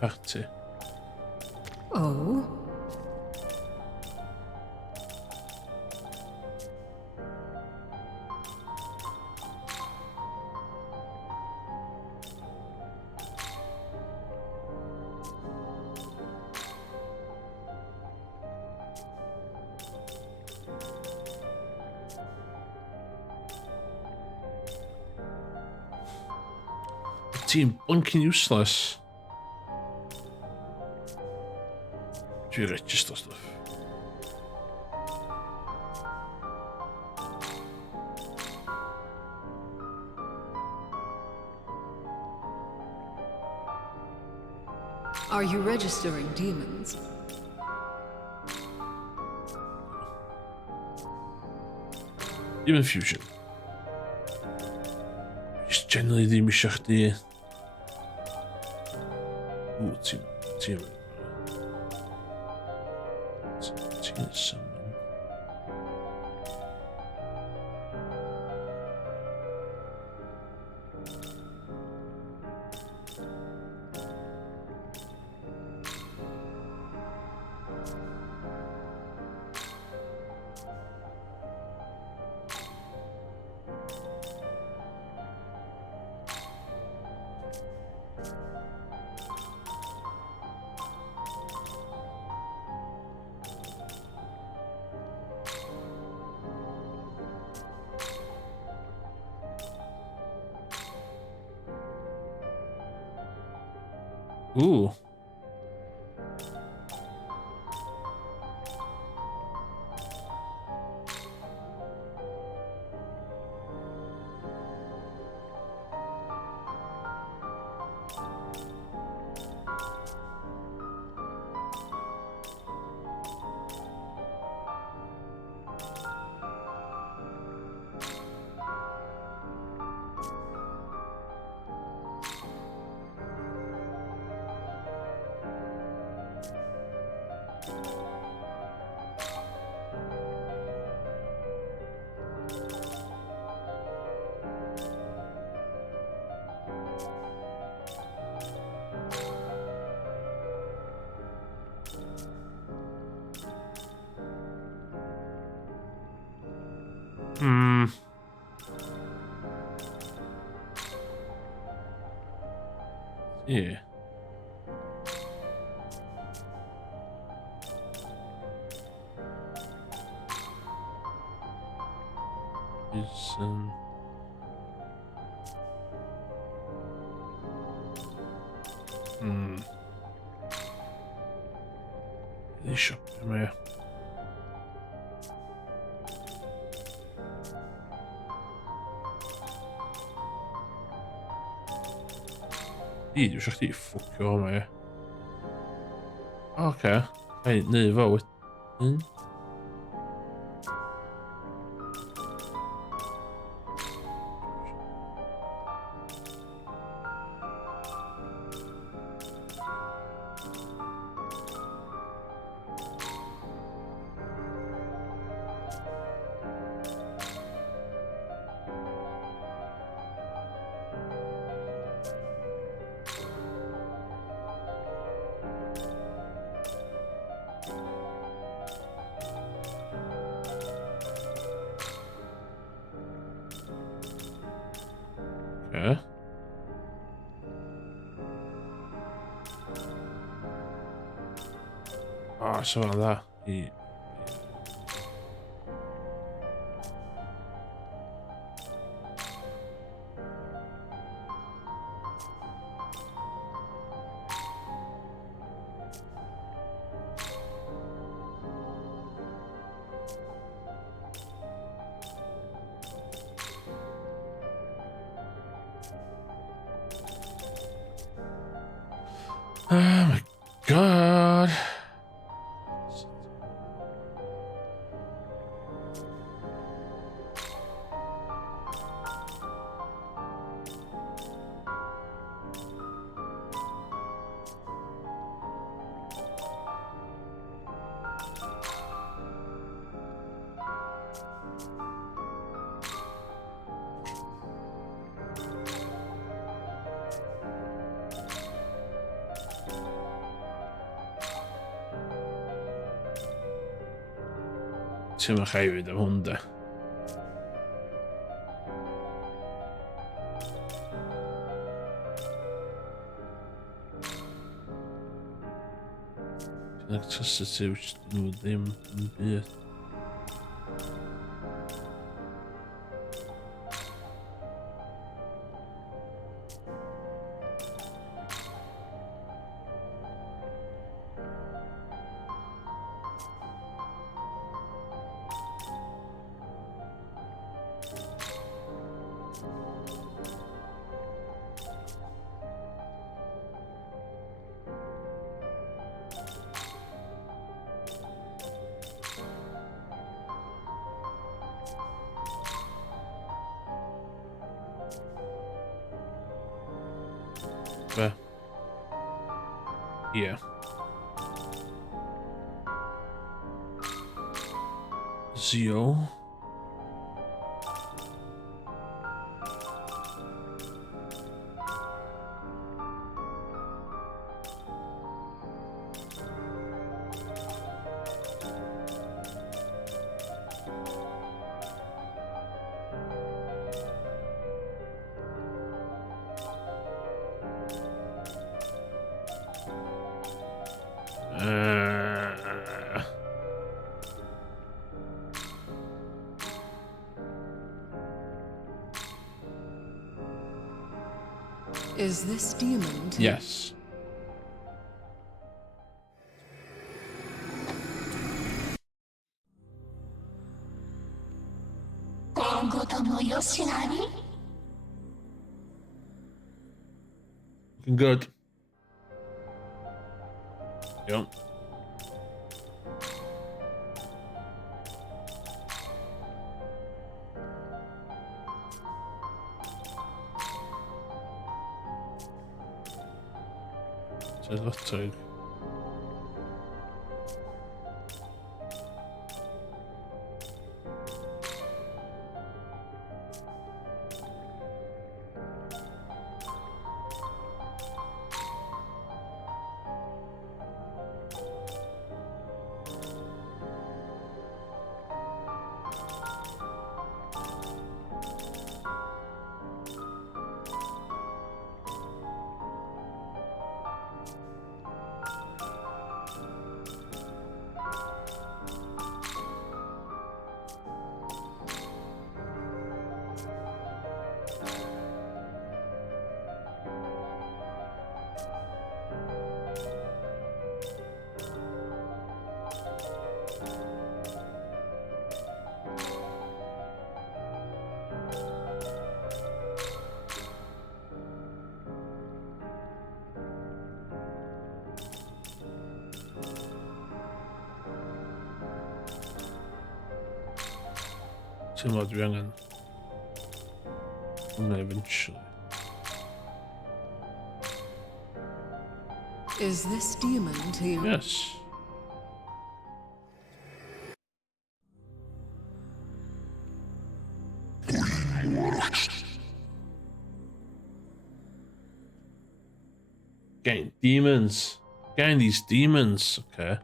Party. Oh? Team bunking useless. Do you register stuff? Are you registering demons? Demon Fusion. Just generally the Mishachti. Ooh, team. Team summon. Ooh. Hmm. Yeah. Is Det köper jag med. Videoschaktiv fuck jag har med. Okej. Hej, ny vote. Okej. Så var det i... Oh my god. Som jag skrev av hunde. Jag ska se ut nu dem bit. Yeah. Zio. Is this demon? Yes. こともよしなに Looking good. Yep. Electric. Sim, vad vi angen. Eventually. Is this demon to you? Yes. Getting demons. Getting these demons. Okay.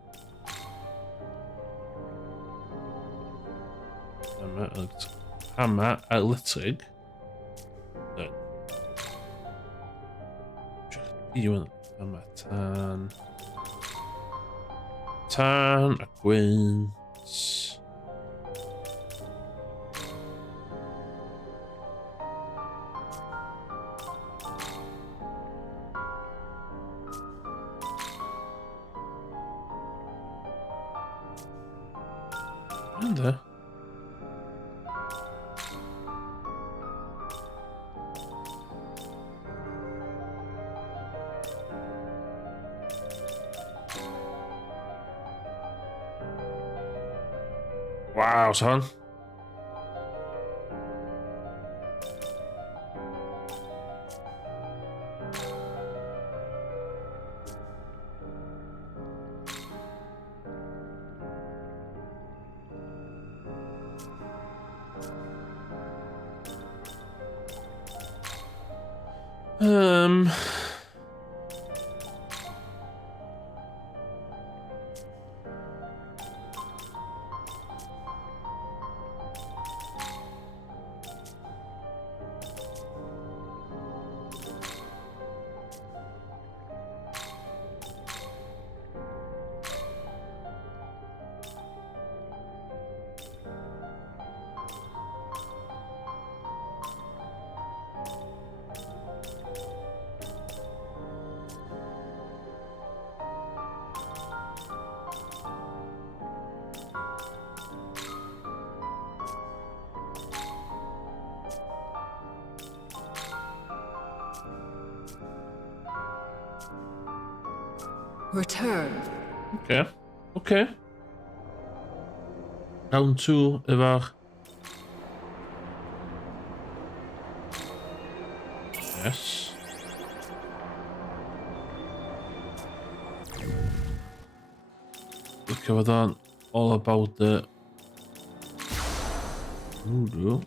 Hammer Atletic. Then. Demon. Hammer Tan. Tan. Aquins. And there. Wow, son. Um. Return. Okay. Okay. Round 2 ever. Yes. Okay, we're done all about the voodoo.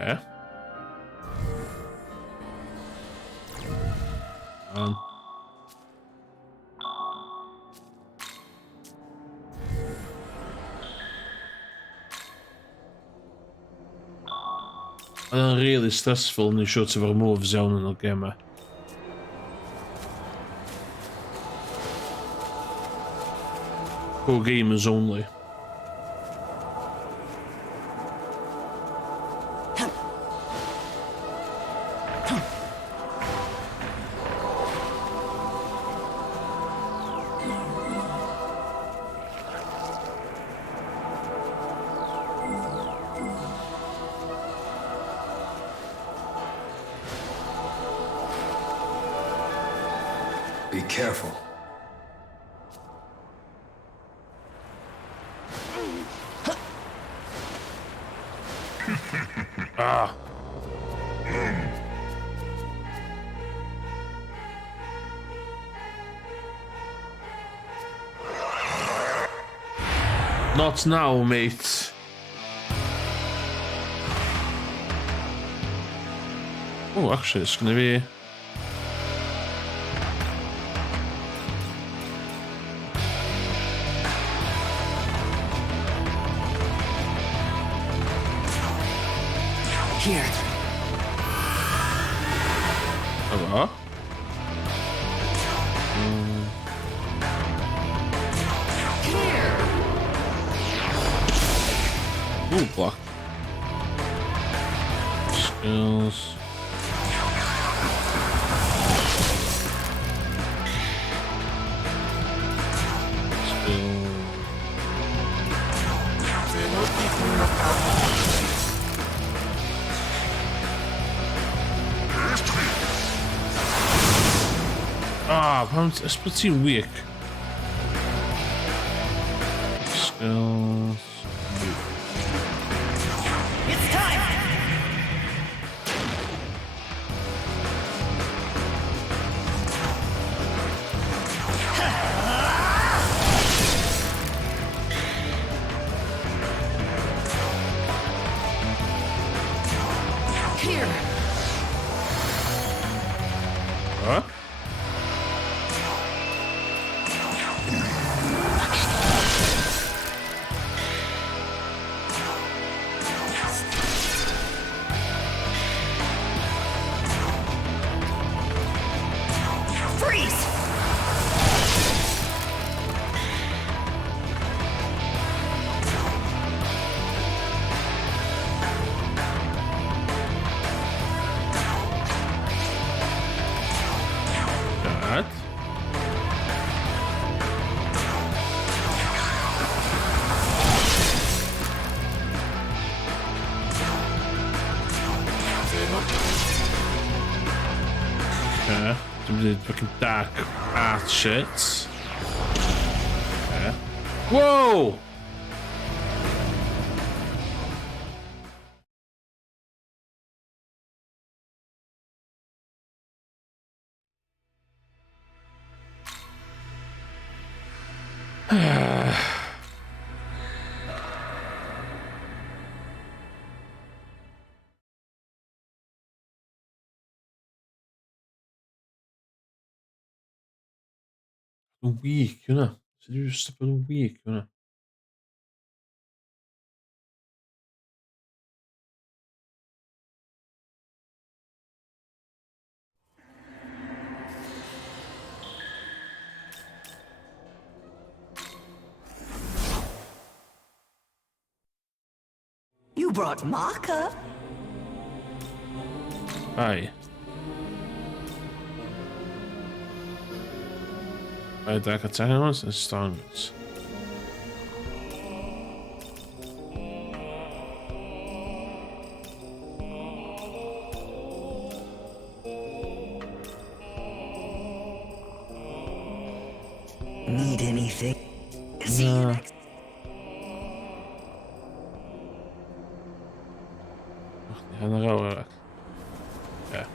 Okay. En really stressvol nu shots of remove zone nog gamma. For gamers only. Be careful. Ah. Not now, mate. Oh, actually, it's gonna be. Here. Hello? Here. Ooh, block. Skills. Skills. Ah, it's pretty weak. Skills. It's time. Here. Huh? Freeze. That. Okay. Some of the fucking dark art shit. Okay. Whoa! Weak, yna. Sut dwi'n stopio yn weak, yna? You brought Maka. Ai. Ai, dark attack ones and stuns. Need anything? No. Henne rauer. Ja.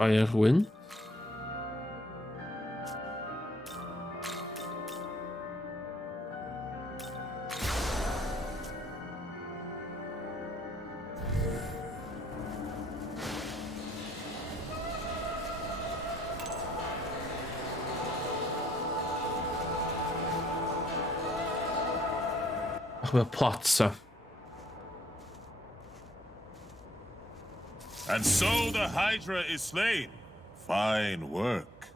Fire win. Talk about plots, so. And so the Hydra is slain. Fine work.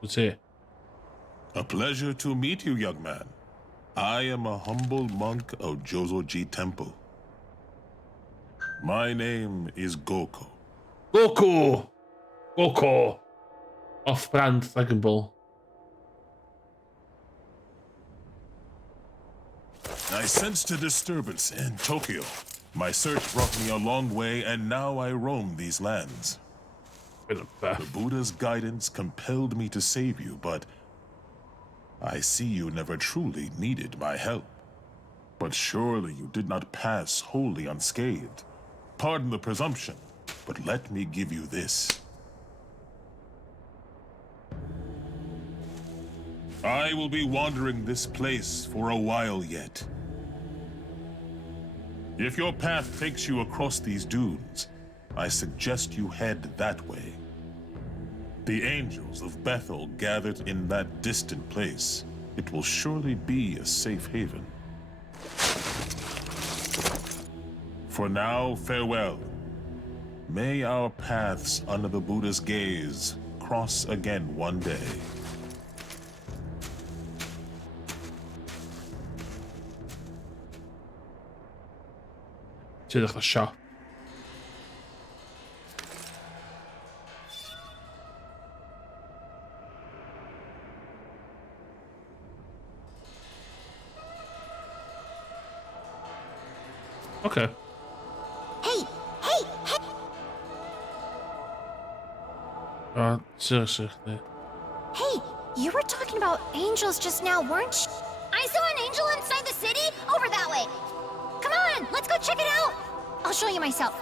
What's here? A pleasure to meet you, young man. I am a humble monk of Jozoji Temple. My name is Goko. Goku! Goku! Off-brand Dragon Ball. I sensed a disturbance in Tokyo. My search brought me a long way, and now I roam these lands. The Buddha's guidance compelled me to save you, but I see you never truly needed my help. But surely you did not pass wholly unscathed. Pardon the presumption, but let me give you this. I will be wandering this place for a while yet. If your path takes you across these dunes, I suggest you head that way. The angels of Bethel gathered in that distant place. It will surely be a safe haven. For now, farewell. May our paths under the Buddha's gaze cross again one day. To the shop. Okay. Hey! Seriously. Hey, you were talking about angels just now, weren't you? I saw an angel inside the city, over that way. Come on, let's go check it out. I'll show you myself.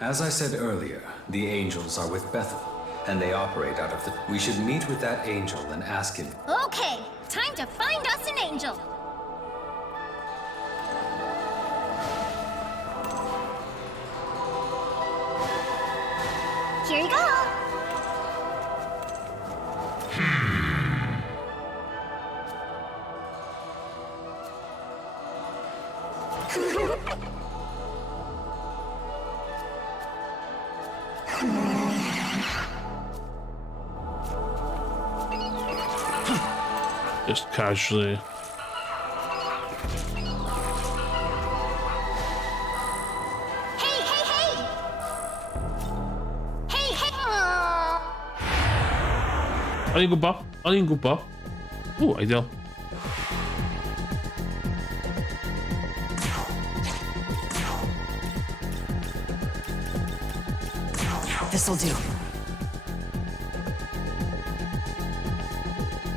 As I said earlier, the angels are with Bethel, and they operate out of the... We should meet with that angel and ask him... Okay, time to find us an angel. Here you go. Just casually. Hey! Alin go ba? Oh, ideal. This'll do.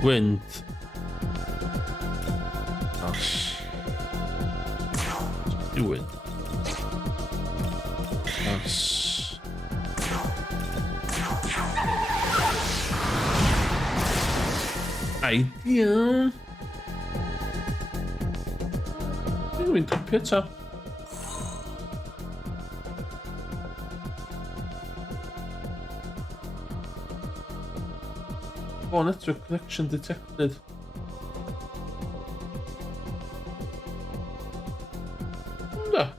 Wind. Gosh. Do it. Yes. Idea. Going to pizza. Oh, network connection detected. No.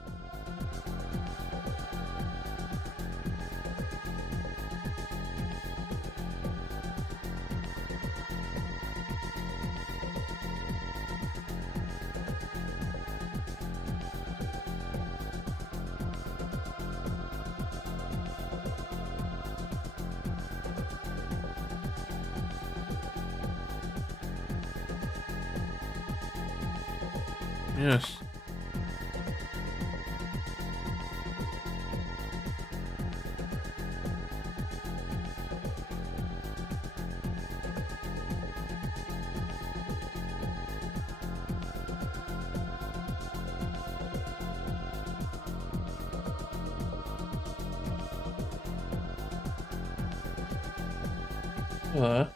Yes. Hello.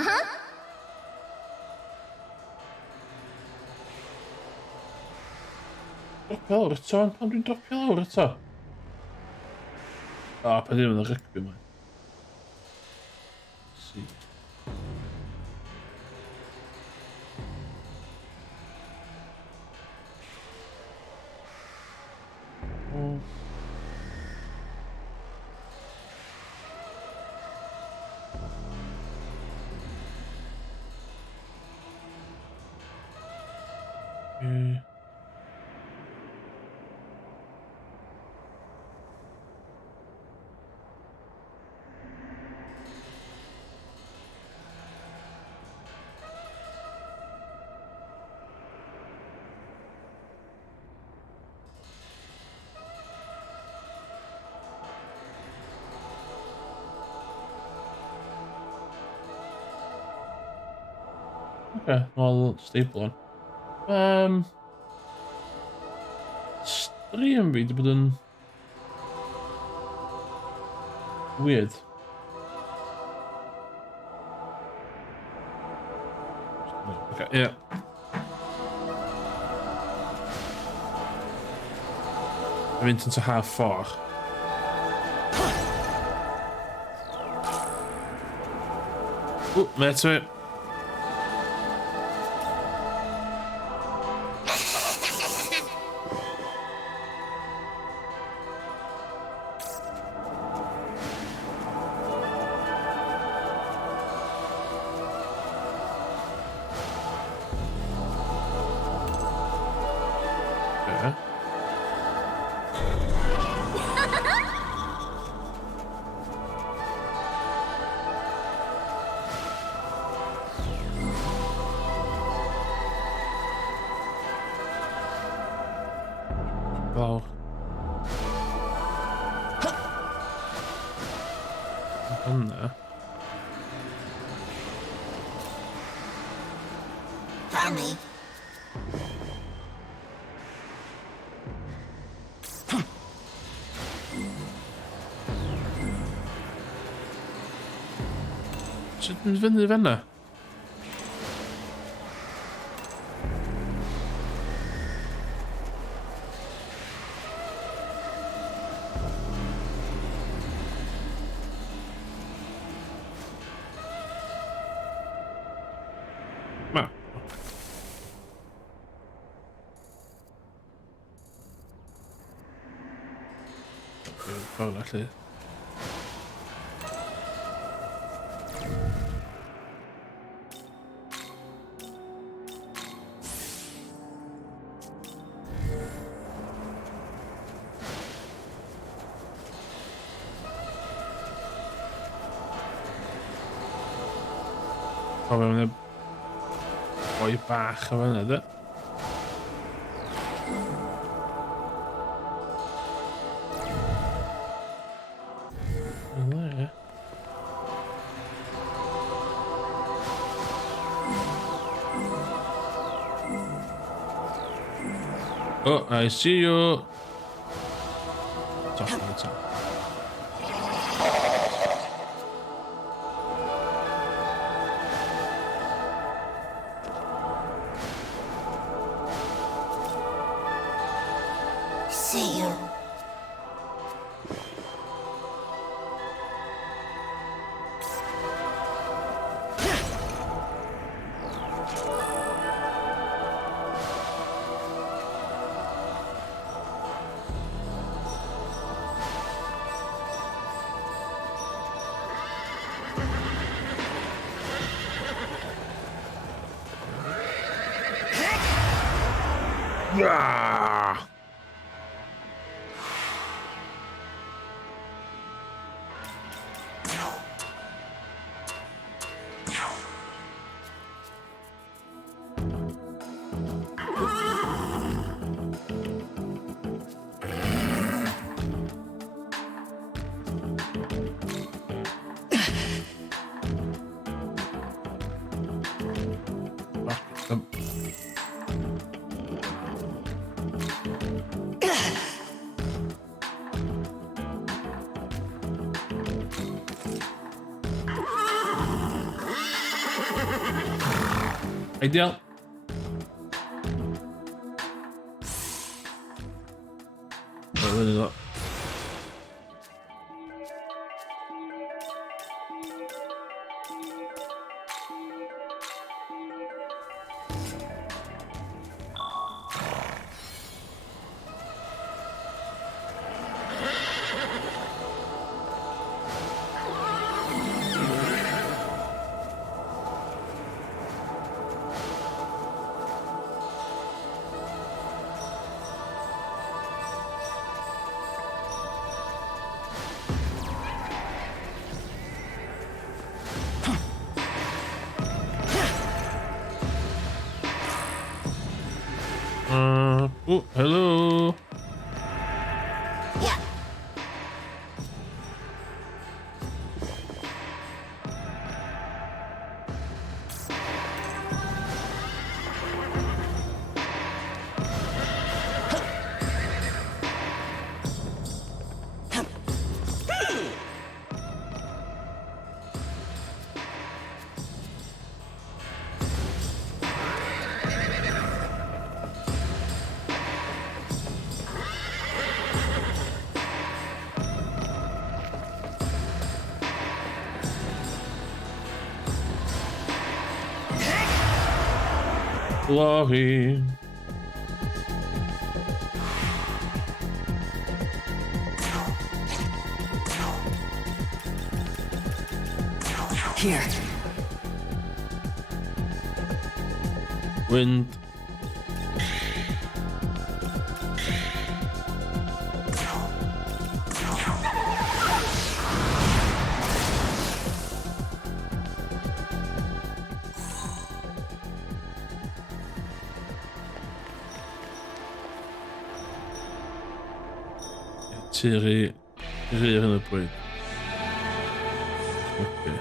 Uh-huh. Dropio lawr eto, pan dwi'n dropio lawr eto. O, pa ddim yn y rygbi yma. Si. Okay, well, stable on. Stream fi 'di bod yn weird. Okay, yeah. I'm into half far. Oh, met me. Wow. On there. Found me. Sut yn fyny fan'na? Ma. Fawr allu. O, mewn y boi bach o fan'na, de? Yna, ie. Oh, I see you. Top of the top. See you. Ah! Ideal. Oh, what is that? Oh, hello. Yeah. Glory. Here. Wind. Tirer rien de poète. Ok.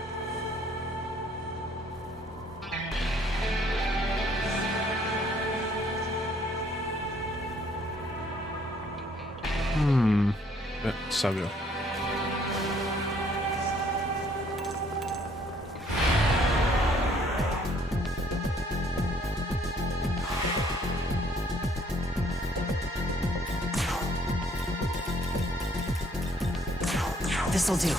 Sabe. This'll do.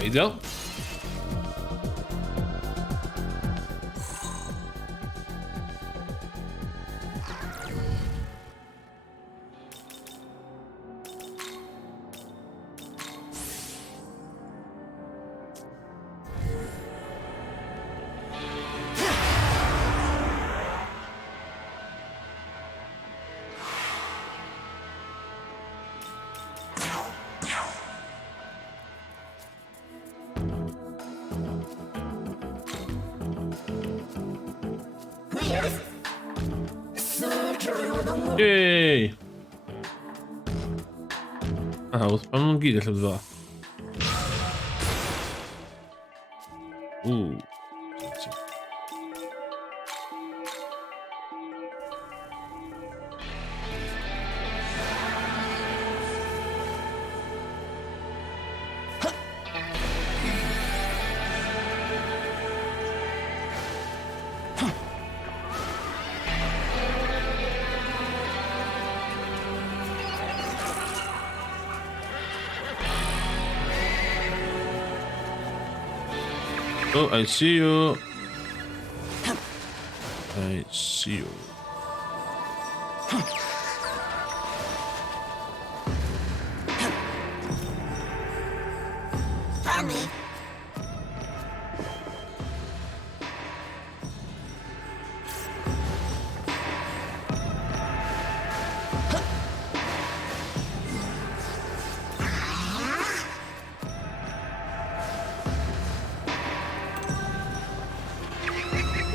Aí deu. Yay! Aha, mam gidę chyba dwa. Oh, I see you. I see you. Found me.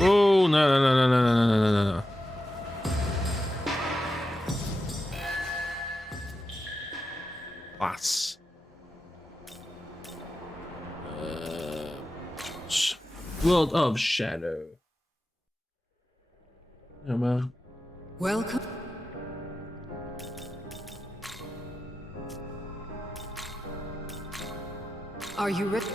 Oh, no. Class. World of Shadow. Ja, maar... Welcome. Are you ready?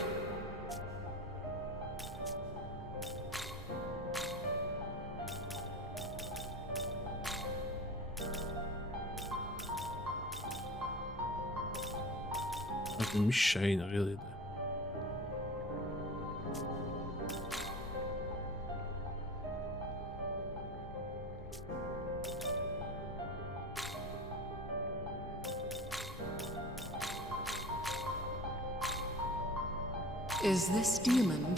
مش شاين غير ده. Is this demon?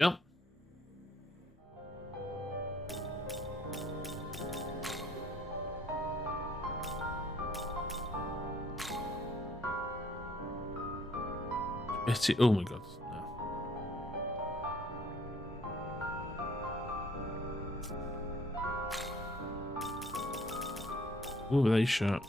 Yep. Betty, oh my god. No. Ooh, they shot.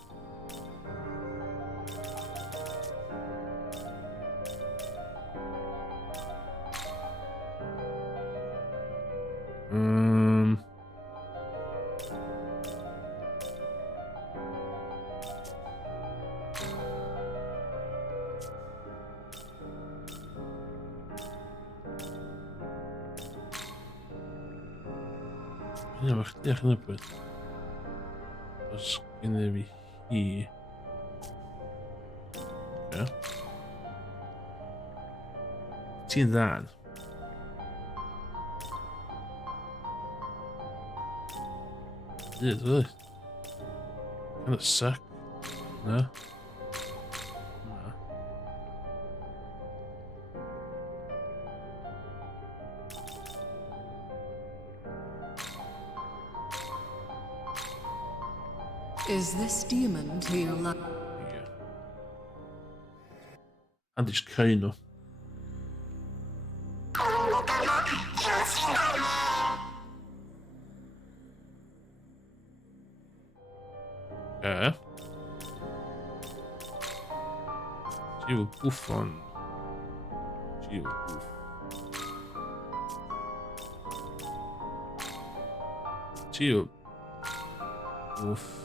Ja, wacht, ja, knippen. Was kunnen we hier? Ja. Zie je daar? Dit is kind of suck. No. No. Is this demon to your love? Ja. En die is kleiner. Ja. Zie je poef van. Zie je poef. Zie je poef.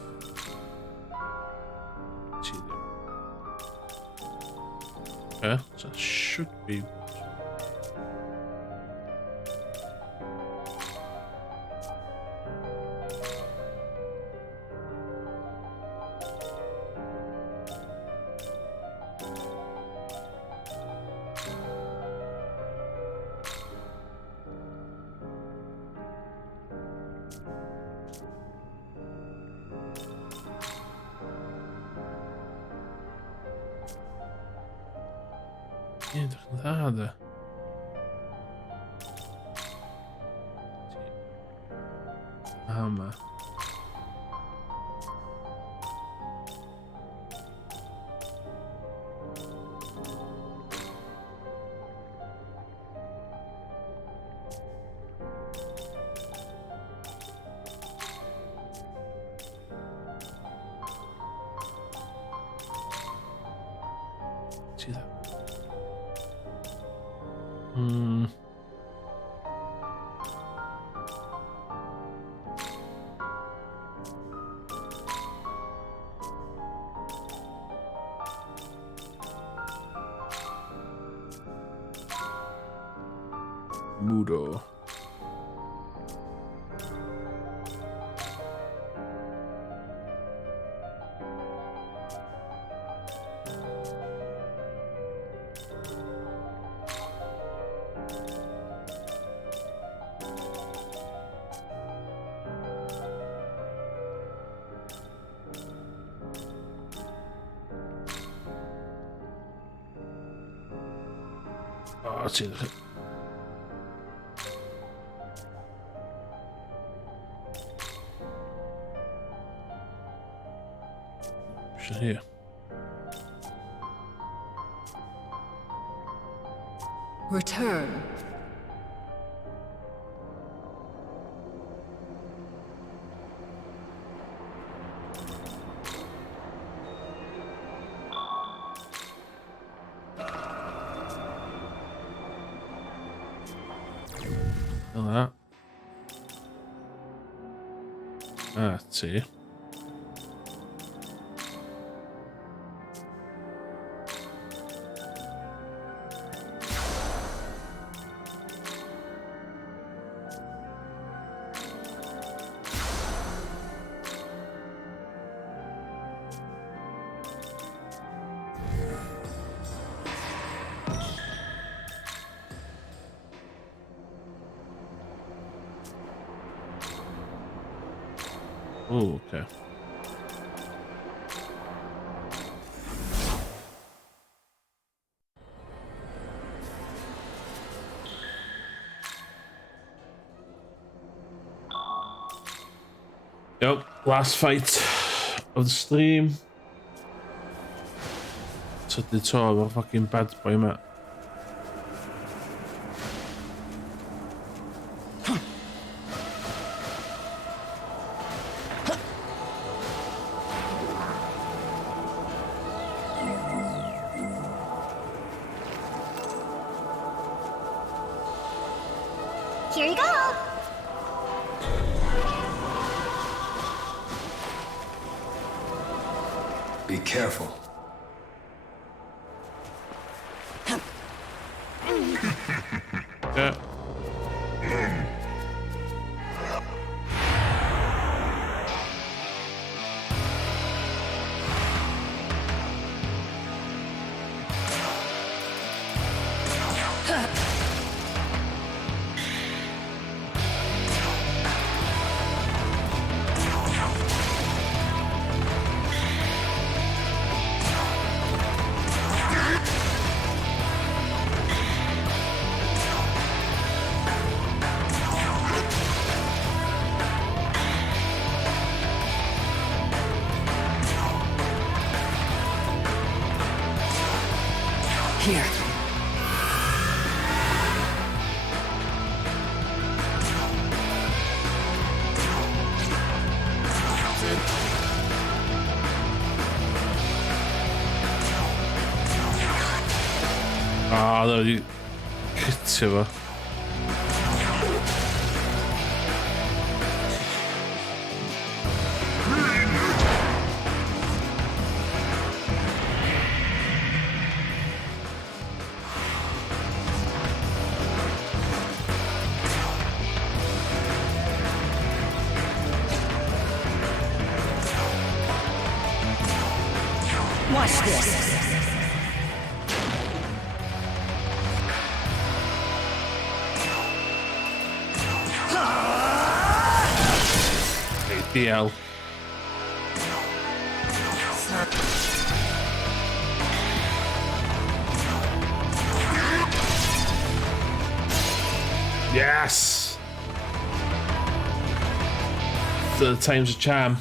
Yeah, so that should be. Inderdaad. Hammer. Zie je dat? Mudo. Ah, het zit er. Here. Return. That. Ah, ti. Oh, okay. Yep, last fight of the stream. So the tour of a fucking bad boy, mate. Here you go. Be careful. Yeah. Here. Ah, no, you... Chytio fo. Watch this. DL. Yes! Third time's a charm.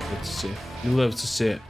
Love to see it. You love to see it.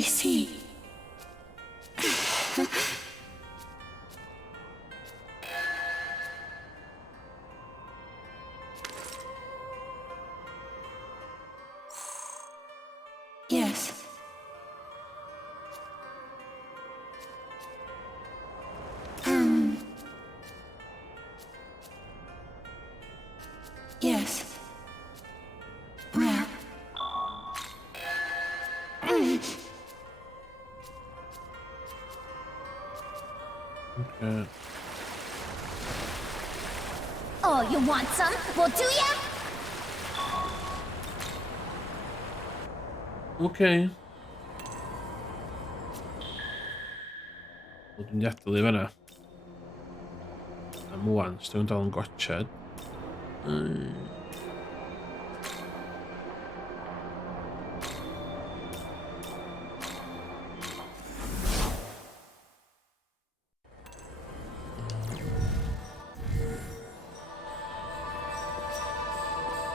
they see. Yes. Yes. Where? Okay. Oh, you want some? Well, do ya? Okay. Wel, dwi'n diadol i fanna. Am wan, so dwi'n dal yn gotchad.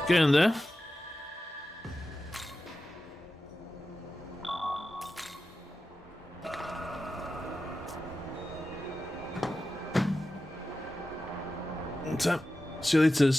Get in there. See you later.